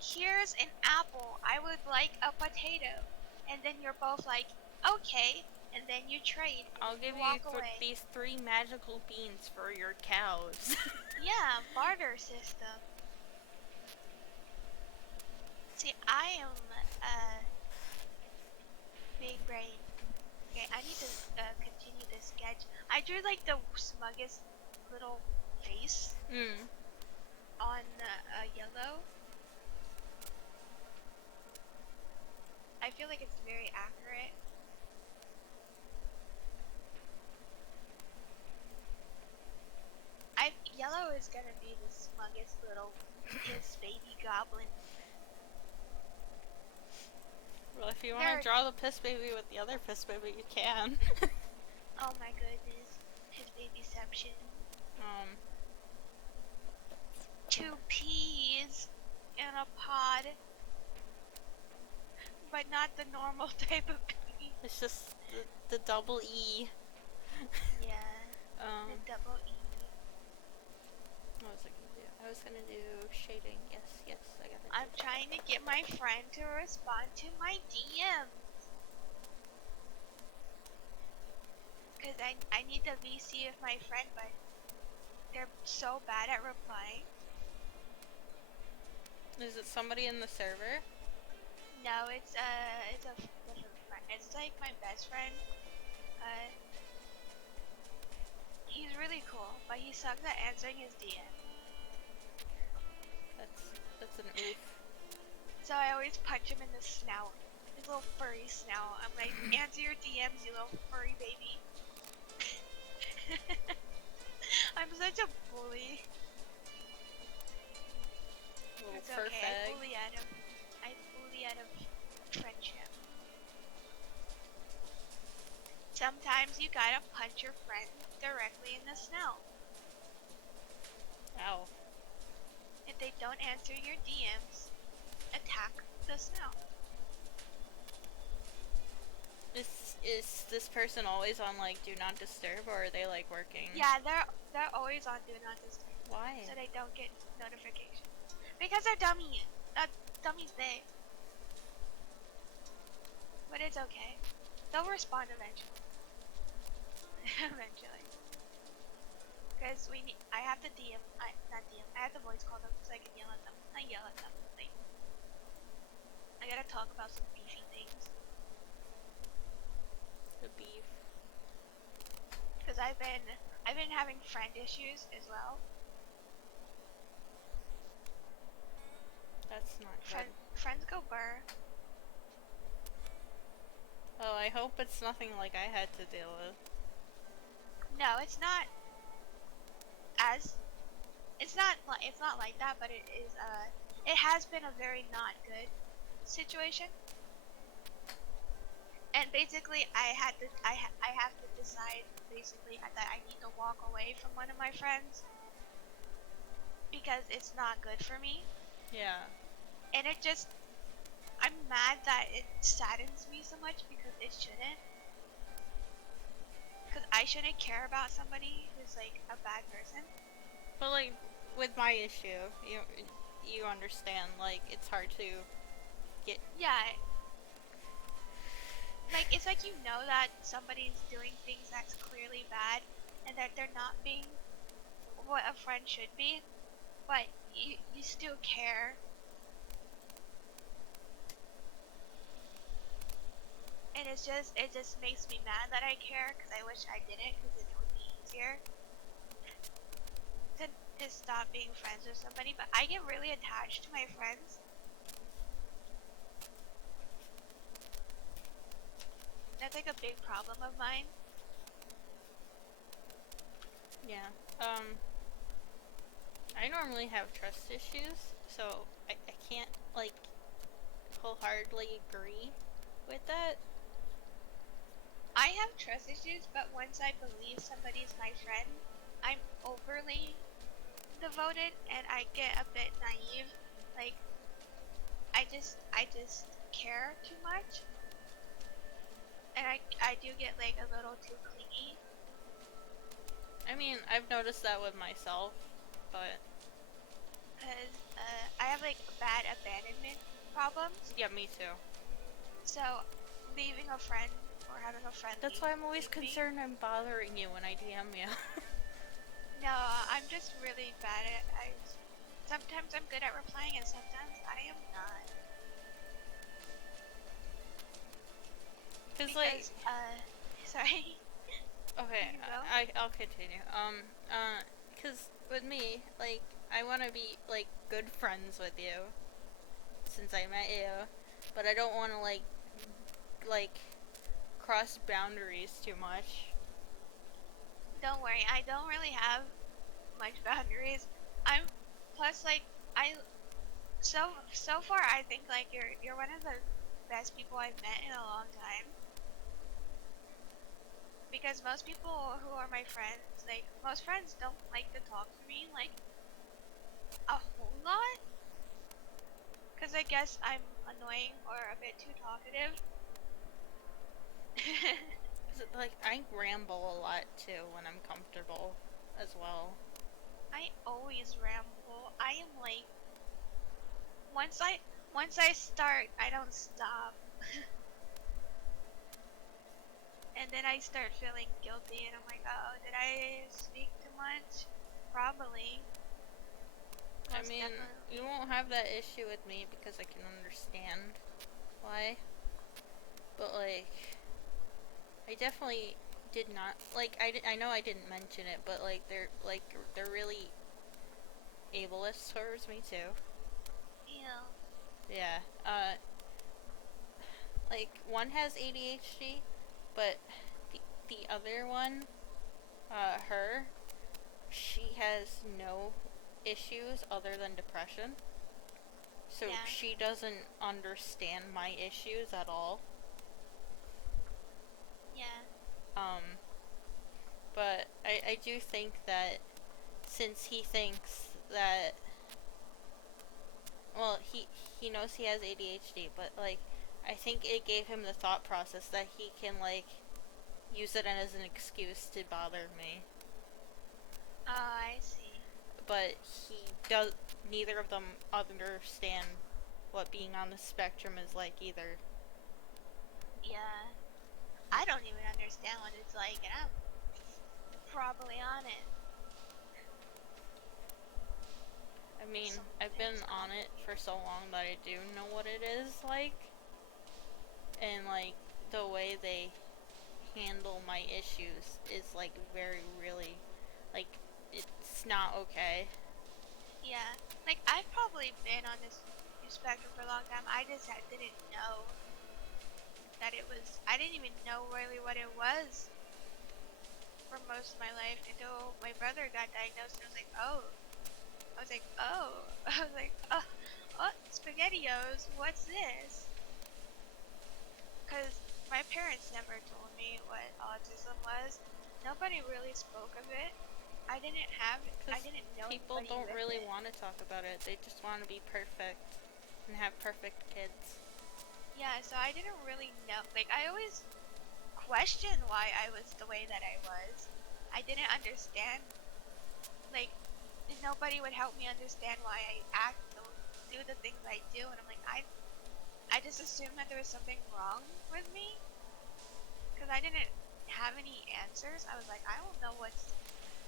here's an apple. I would like a potato, and then you're both like okay, and then you trade. And I'll then give you walk you away. these 3 magical beans for your cows. Yeah, barter system. See, I am big brain. Okay, I need to continue this sketch. I drew like the smuggest little face on yellow. I feel like it's very accurate. Yellow is gonna be the smuggest little piss baby goblin. Well, if you want to draw the piss baby with the other piss baby, you can. Oh my goodness, his babyception. 2 peas in a pod, but not the normal type of pea. It's just the double E. Yeah. The double E. What was I gonna do? I was gonna do shading. Yes, I got it. I'm trying to get my friend to respond to my DM. Because I need the VC of my friend, but they're so bad at replying. Is it somebody in the server? No, it's a different friend. It's like my best friend. He's really cool, but he sucks at answering his DM. That's an oof. So I always punch him in the snout. His little furry snout. I'm like, answer your DMs, you little furry baby. I'm such a bully. It's okay, I bully out of friendship. Sometimes you gotta punch your friend directly in the snout. Ow. If they don't answer your DMs, attack the snout. Is this person always on like do not disturb, or are they like working? Yeah, they're always on do not disturb. Why? So they don't get notifications. Because they're dummies. Dummies they. But it's okay. They'll respond eventually. Eventually. Because I have to not DM, I have to voice call them so I can yell at them. I yell at them. Like, I gotta talk about some beefy things. The beef. I've been having friend issues as well. That's not good. Friends go burr. Oh, I hope it's nothing like I had to deal with. No, it's not as it's not like that, but it has been a very not good situation. And basically, I have to decide basically that I need to walk away from one of my friends because it's not good for me. Yeah. And I'm mad that it saddens me so much because it shouldn't. Because I shouldn't care about somebody who's like a bad person. But like with my issue, you understand, like it's hard to get. Yeah, like it's like you know that somebody's doing things that's clearly bad and that they're not being what a friend should be, but you still care. And it just makes me mad that I care because I wish I didn't because it would be easier to stop being friends with somebody. But I get really attached to my friends. That's like a big problem of mine. Yeah. I normally have trust issues, so I can't like wholeheartedly agree with that. I have trust issues, but once I believe somebody's my friend, I'm overly devoted and I get a bit naive. Like I just care too much. And I do get like a little too clingy. I mean, I've noticed that with myself, but Because I have like bad abandonment problems. yeah, me too. So leaving a friend or having a friend That's why I'm always leave me. concerned I'm bothering you when I DM you. No, I'm just really bad at. Sometimes I'm good at replying and sometimes I am not. Cause like, Because sorry. okay, You go. I'll continue. Cause with me, like, I want to be like good friends with you since I met you, but I don't want to like cross boundaries too much. Don't worry, I don't really have much boundaries. I'm plus like I so far I think like you're one of the best people I've met in a long time. Because most people who are my friends, like most friends don't like to talk to me like a whole lot. Cause I guess I'm annoying or a bit too talkative. Like, I ramble a lot too when I'm comfortable as well. I always ramble. I am like once I once I start, I don't stop. And then I start feeling guilty and I'm like, oh, did I speak too much? Probably. I Most mean, you definitely. won't have that issue with me because I can understand why. But like, I definitely did not like. I know I didn't mention it, but they're really ableist towards me too. Yeah. Yeah. Like one has ADHD, but the the other one, her, she has no issues other than depression. So Yeah. she doesn't understand my issues at all. Yeah. Um, but I do think that since he thinks that, well, he knows he has ADHD, but like I think it gave him the thought process that he can like use it as an excuse to bother me. Oh, I see. But he does. Neither of them understand what being on the spectrum is like either. Yeah. I don't even understand what it's like and I'm probably on it. I mean, Some I've been it's on it for complicated. so long that I do know what it is like, and like the way they handle my issues is like very really like it's not okay. Yeah. Like I've probably been on this spectrum for a long time. I just didn't know that it was. I didn't even know really what it was for most of my life until my brother got diagnosed. And I was like, oh. I was like, oh. I was like, oh, SpaghettiOs. What's this? Because my parents never told me what autism was. Nobody really spoke of it. I didn't know People anybody don't with really it. want to talk about it. They just want to be perfect and have perfect kids. Yeah, so I didn't really know. Like, I always questioned why I was the way that I was. I didn't understand. Like, nobody would help me understand why I do the things I do. And I'm like, I just assumed that there was something wrong with me. Because I didn't have any answers. I was like, I don't know what's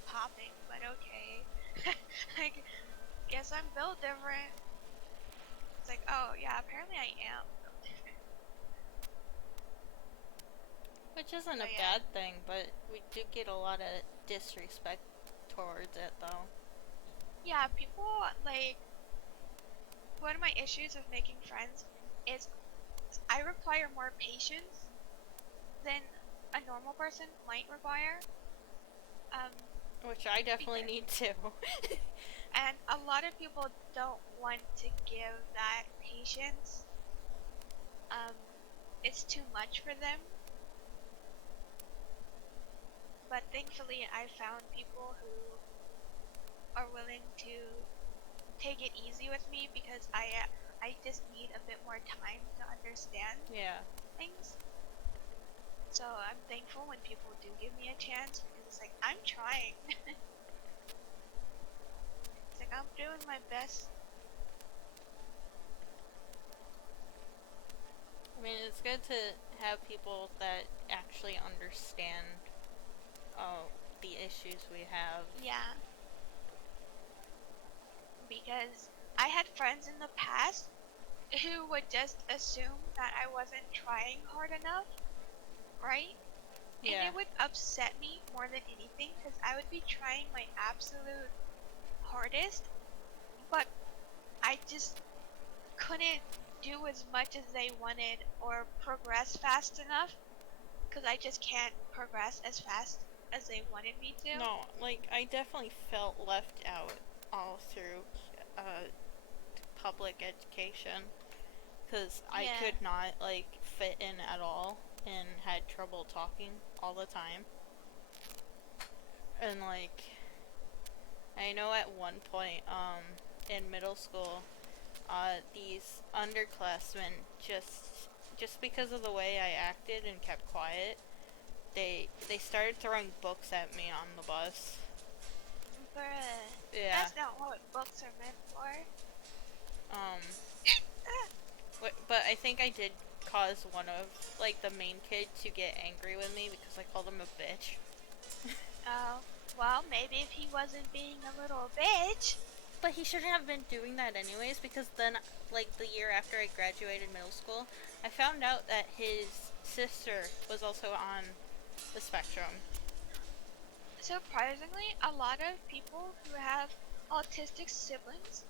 popping, but okay. I guess I'm built different. It's like, oh yeah, apparently I am built different. Which isn't So a yeah. bad thing, but we do get a lot of disrespect towards it though. Yeah, people like one of my issues of making friends is I require more patience than a normal person might require. Um, Which I definitely because need to. and a lot of people don't want to give that patience. Um, it's too much for them. But thankfully, I found people who are willing to take it easy with me because I just need a bit more time to understand Yeah. things. So I'm thankful when people do give me a chance because it's like I'm trying. It's like I'm doing my best. I mean, it's good to have people that actually understand the issues we have. Yeah, because I had friends in the past who would just assume that I wasn't trying hard enough, right? And Yeah. it would upset me more than anything because I would be trying my absolute hardest, but I just couldn't do as much as they wanted or progress fast enough because I just can't progress as fast as they wanted me to. No, like, I definitely felt left out all through uh, public education. Because I Yeah, could not, like, fit in at all and had trouble talking all the time. And, like, I know at one point, in middle school, these underclassmen just because of the way I acted and kept quiet, they started throwing books at me on the bus. bruh, Yeah. that's not what books are meant for. Um. But I think I did cause one of like the main kid to get angry with me because I called him a bitch. Oh, well, maybe if he wasn't being a little bitch. But he shouldn't have been doing that anyways because then, like, the year after I graduated middle school, I found out that his sister was also on the spectrum. Surprisingly, a lot of people who have autistic siblings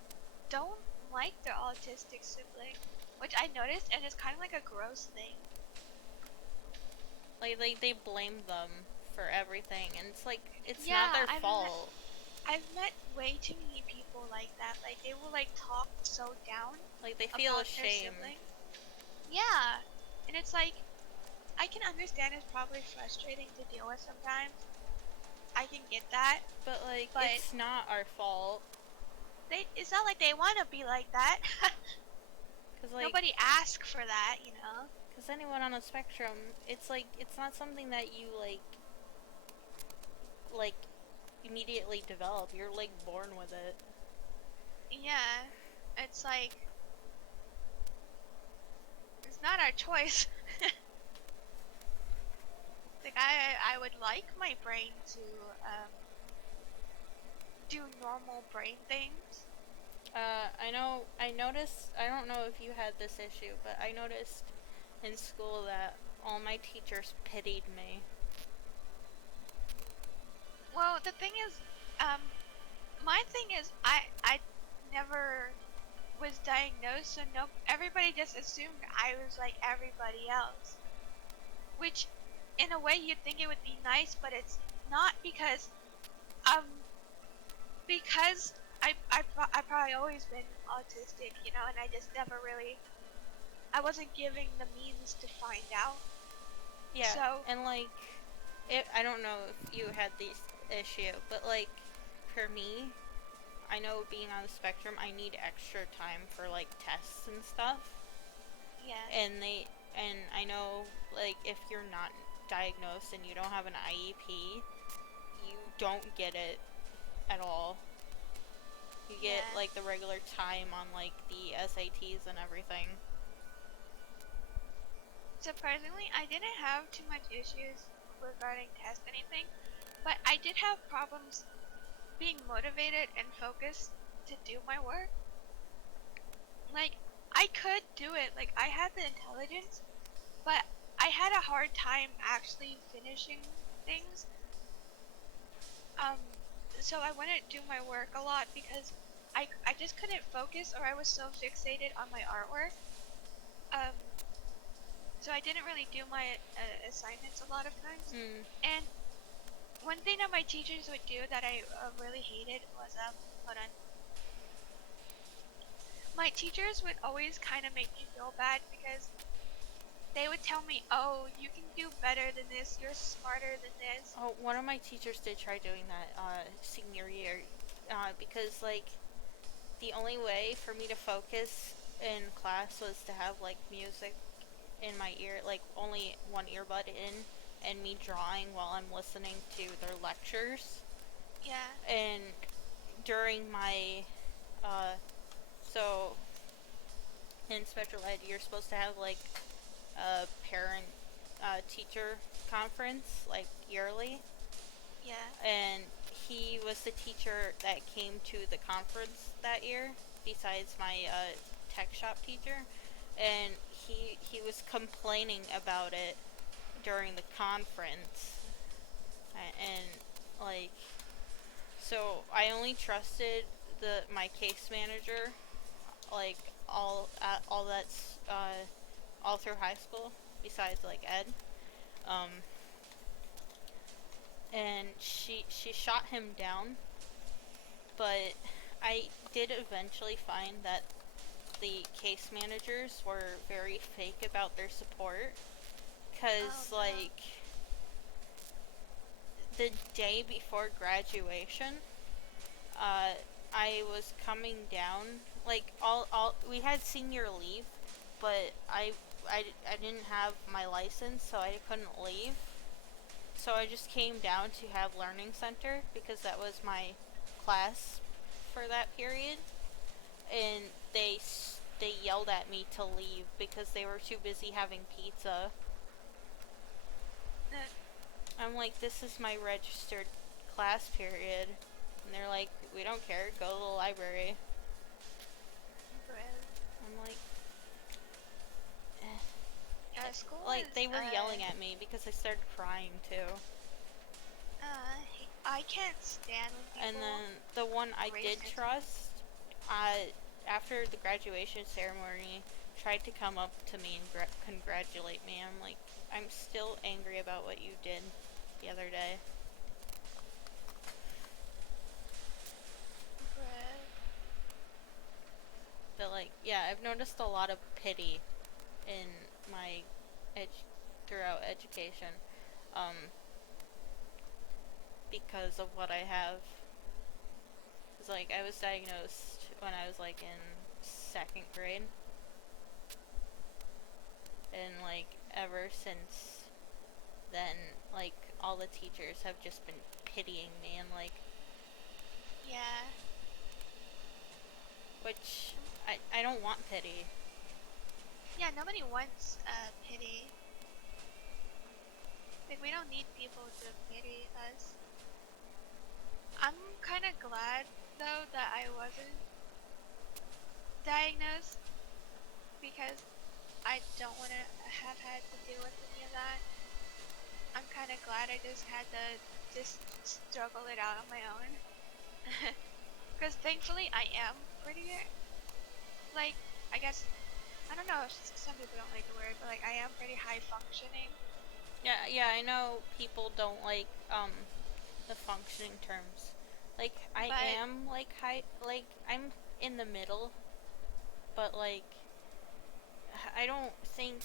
don't like their autistic sibling, which I noticed, and it's kind of like a gross thing. Like, they blame them for everything, and it's like, it's not Yeah, their fault. I've met way too many people like that. Like they will like talk so down Like, they feel about their ashamed. sibling. Yeah, and it's like I can understand it's probably frustrating to deal with sometimes. I can get that, But, like, but it's not our fault. it's not like they want to be like that. Because, like, Nobody asked for that, you know. because anyone on a spectrum, it's like, it's not something that you, like, immediately develop. You're, like, born with it. Yeah, it's like it's not our choice. Like I would like my brain to do normal brain things. I noticed, I don't know if you had this issue, but I noticed in school that all my teachers pitied me. Well, the thing is, my thing is, I never was diagnosed, so no, everybody just assumed I was like everybody else. Which, in a way, you'd think it would be nice, but it's not um, because I probably always been autistic, you know, and I just never really, I wasn't given the means to find out. Yeah, So, and like, I don't know if you had this issue, but like, for me, I know being on the spectrum, I need extra time for like tests and stuff. yeah, And I know like if you're not diagnosed and you don't have an IEP, you don't get it at all. You get yeah. like the regular time on like the SATs and everything. Surprisingly, I didn't have too much issues regarding test anything, but I did have problems being motivated and focused to do my work. Like, I could do it, like, I had the intelligence, but I had a hard time actually finishing things. Um, so I wouldn't do my work a lot because I just couldn't focus, or I was so fixated on my artwork. Um, so I didn't really do my assignments a lot of times. Hmm. And one thing that my teachers would do that I really hated was hold on. My teachers would always kind of make me feel bad because they would tell me, "Oh, you can do better than this. You're smarter than this." Oh, one of my teachers did try doing that senior year, because like the only way for me to focus in class was to have like music in my ear, like only one earbud in, and me drawing while I'm listening to their lectures. Yeah, And during my uh, so in special ed, you're supposed to have like a parent teacher conference like yearly, yeah. and he was the teacher that came to the conference that year besides my tech shop teacher, and he was complaining about it during the conference. And like, so I only trusted the my case manager like all that's all through high school besides like ed. um and she shot him down, but I did eventually find that the case managers were very fake about their support, Oh because no. like the day before graduation, uh I was coming down, like all we had senior leave, but I didn't have my license, so I couldn't leave. So I just came down to have learning center because that was my class for that period, and they yelled at me to leave because they were too busy having pizza. No, I'm like, this is my registered class period, and they're like, we don't care, go to the library. bro. I'm like, School like is they were yelling at me because I started crying too. I can't stand when And people then the one I raise did their tone. trust, after the graduation ceremony, tried to come up to me and congratulate me. I'm like, I'm still angry about what you did the other day. Bro. But like, yeah, I've noticed a lot of pity in my throughout education, um, because of what I have. It's like I was diagnosed when I was like in second grade, and like ever since then, like all the teachers have just been pitying me, and like, Yeah. which I don't want pity. Yeah, nobody wants pity. Like, we don't need people to pity us. I'm kind of glad, though, that I wasn't diagnosed because I don't want to have had to deal with any of that. I'm kind of glad I just had to just struggle it out on my own. Because thankfully I am pretty, like, I guess, I don't know if some people don't like the word, but like I am pretty high functioning. Yeah, I know people don't like the functioning terms. Like I But am like high, like I'm in the middle, but like I don't think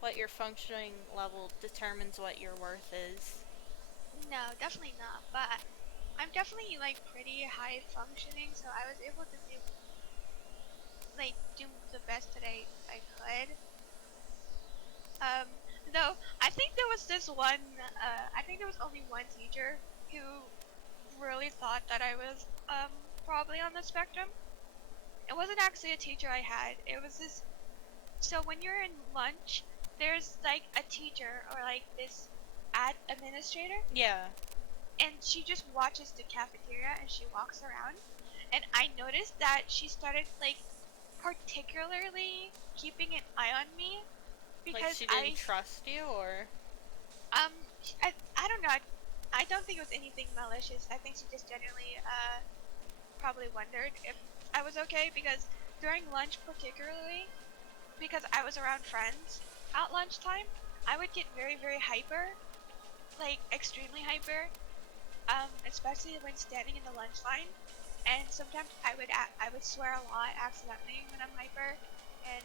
what your functioning level determines what your worth is. no, definitely not. But I'm definitely like pretty high functioning, so I was able to do the best that I could. Though I think there was this one. I think there was only one teacher who really thought that I was probably on the spectrum. It wasn't actually a teacher I had. It was this. So when you're in lunch, there's like a teacher or like this administrator, Yeah. and she just watches the cafeteria and she walks around. And I noticed that she started like particularly keeping an eye on me Like because she didn't trust you, or um I don't know. I don't think it was anything malicious. I think she just genuinely probably wondered if I was okay because during lunch particularly because I was around friends at lunchtime, I would get very hyper, like extremely hyper, especially when standing in the lunch line. And sometimes I would swear a lot accidentally when I'm hyper, and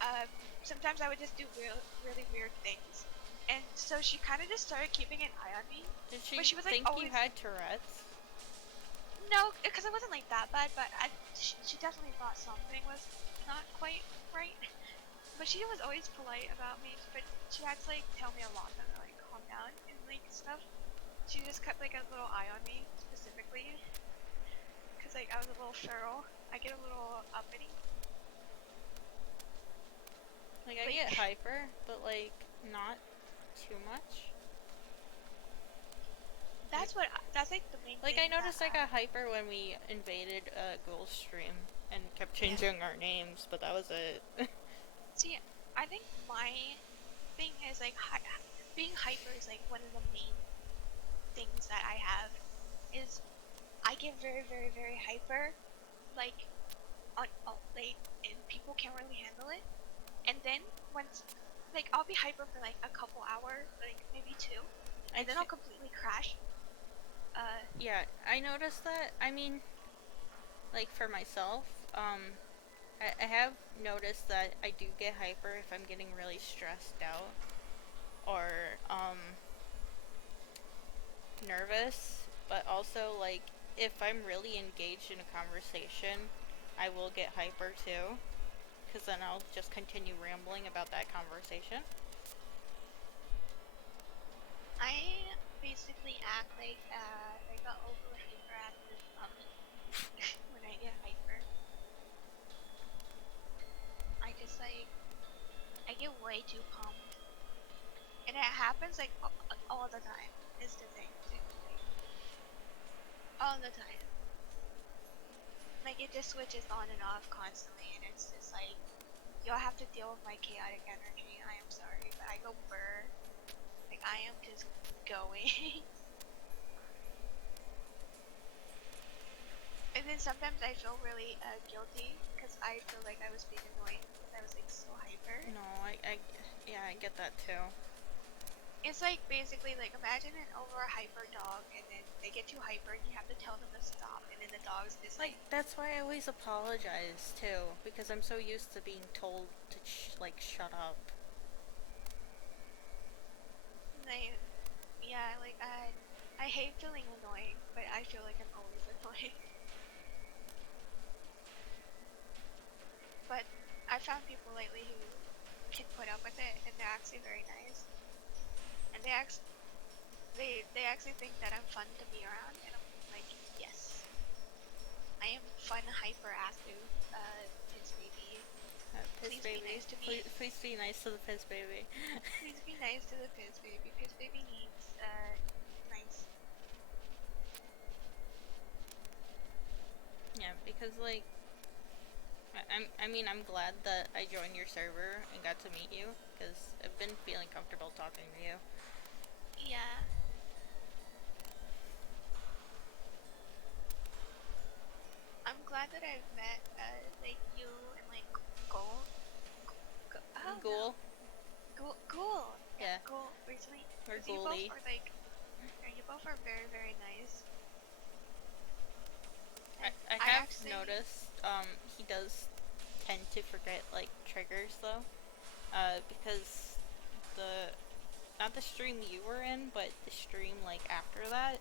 um, sometimes I would just do really weird things. And so she kind of just started keeping an eye on me, did but she she was like think you always had Tourette's? no, because it wasn't like that bad. But she definitely thought something was not quite right. But she was always polite about me. But she had to like tell me a lot to like calm down and like stuff. She just kept like a little eye on me specifically, cause like I was a little feral. I get a little uppity. Like I Like get hyper, but like not too much. that's like the main Like thing I that noticed I got hyper when we invaded Ghoul Stream and kept yeah. changing our names, but that was it. See, I think my thing is like being hyper is like one of the main things that I have is I get very hyper like on late and people can't really handle it. And then once like I'll be hyper for like a couple hours, like maybe two, I and then I'll completely crash. Yeah, I noticed that. I mean, like for myself, I have noticed that I do get hyper if I'm getting really stressed out or nervous, but also like if I'm really engaged in a conversation, I will get hyper too, because then I'll just continue rambling about that conversation. I basically act like a over hyperactive puppy when I get hyper. I just like I get way too pumped, and it happens like all the time. Is the thing too, like all the time. Like it just switches on and off constantly, and it's just like you'll have to deal with my chaotic energy. I am sorry, but I go burr. Like I am just going. And then sometimes I feel really guilty because I feel like I was being annoying because I was like so hyper. No, yeah, I get that too. It's like basically like imagine an over hyper dog and then they get too hyper and you have to tell them to stop and then the dog's just Like that's why I always apologize too, because I'm so used to being told to like shut up. like yeah like I hate feeling annoying but I feel like I'm always annoying. But I found people lately who can put up with it and they're actually very nice and they actually think that I'm fun to be around and I'm like yes. I am fun, hyperactive, piss baby. Piss Please be baby. nice to me. Please be nice to the piss baby. Please be nice to the piss baby. Piss baby needs, nice. Yeah, because like I mean, I'm glad that I joined your server and got to meet you, because I've been feeling comfortable talking to you. Yeah. I'm glad that I've met like you and like Gold. Oh no, Ghoul? Ghoul. Yeah, Yeah, Ghoul recently. or Cause you both Ghoulie. are like, you both are very nice. And I I have actually, noticed, he does tend to forget, like, triggers, though. Because the, not the stream you were in, but the stream, like, after that,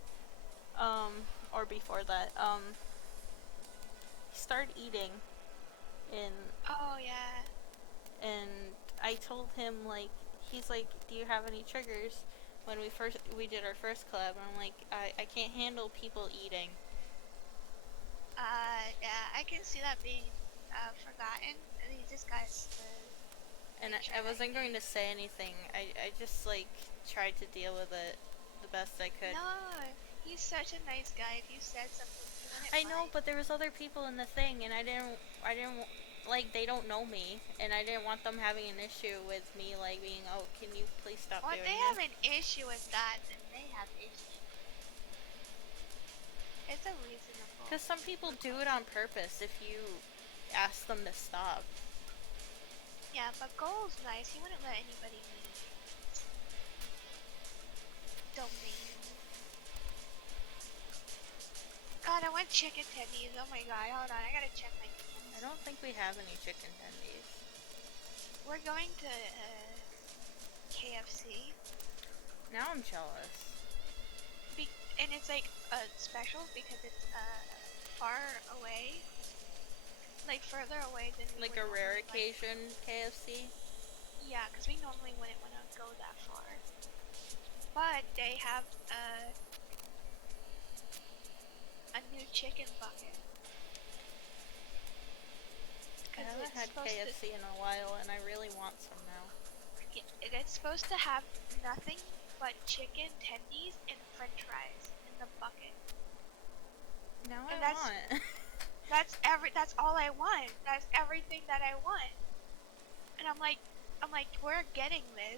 or before that, he started eating, and, oh yeah, and I told him, like, he's like, do you have any triggers? When we did our first collab, and I'm like, I can't handle people eating. yeah, I can see that being forgotten, and he just got to And make sure I that wasn't he going ate. to say anything. I just, like, tried to deal with it the best I could. No, he's such a nice guy. If you said something, he wouldn't I know, mind. but there was other people in the thing, and I didn't, like, they don't know me, and I didn't want them having an issue with me, like, being, oh, can you please stop Well, if they doing have this? an issue with that, then they have issues. It's a reasonable Because some people do it request. on purpose if you ask them to stop. Yeah, but Goal's nice. He wouldn't let anybody leave his domain. God, I want chicken tendies. Oh my god, hold on. I gotta check my I cans. don't think we have any chicken tendies. We're going to KFC. Now I'm jealous. And it's like special because it's far away. Like further away than we Like would a rare normally like. occasion KFC. Yeah, because we normally wouldn't want to go that far. But they have a new chicken bucket. I Because haven't it's had supposed to. KFC in a while, and I really want some now. It's supposed to have nothing but chicken tendies and French fries in the bucket. Now I And want. that's all I want. That's everything that I want. And I'm like, we're getting this.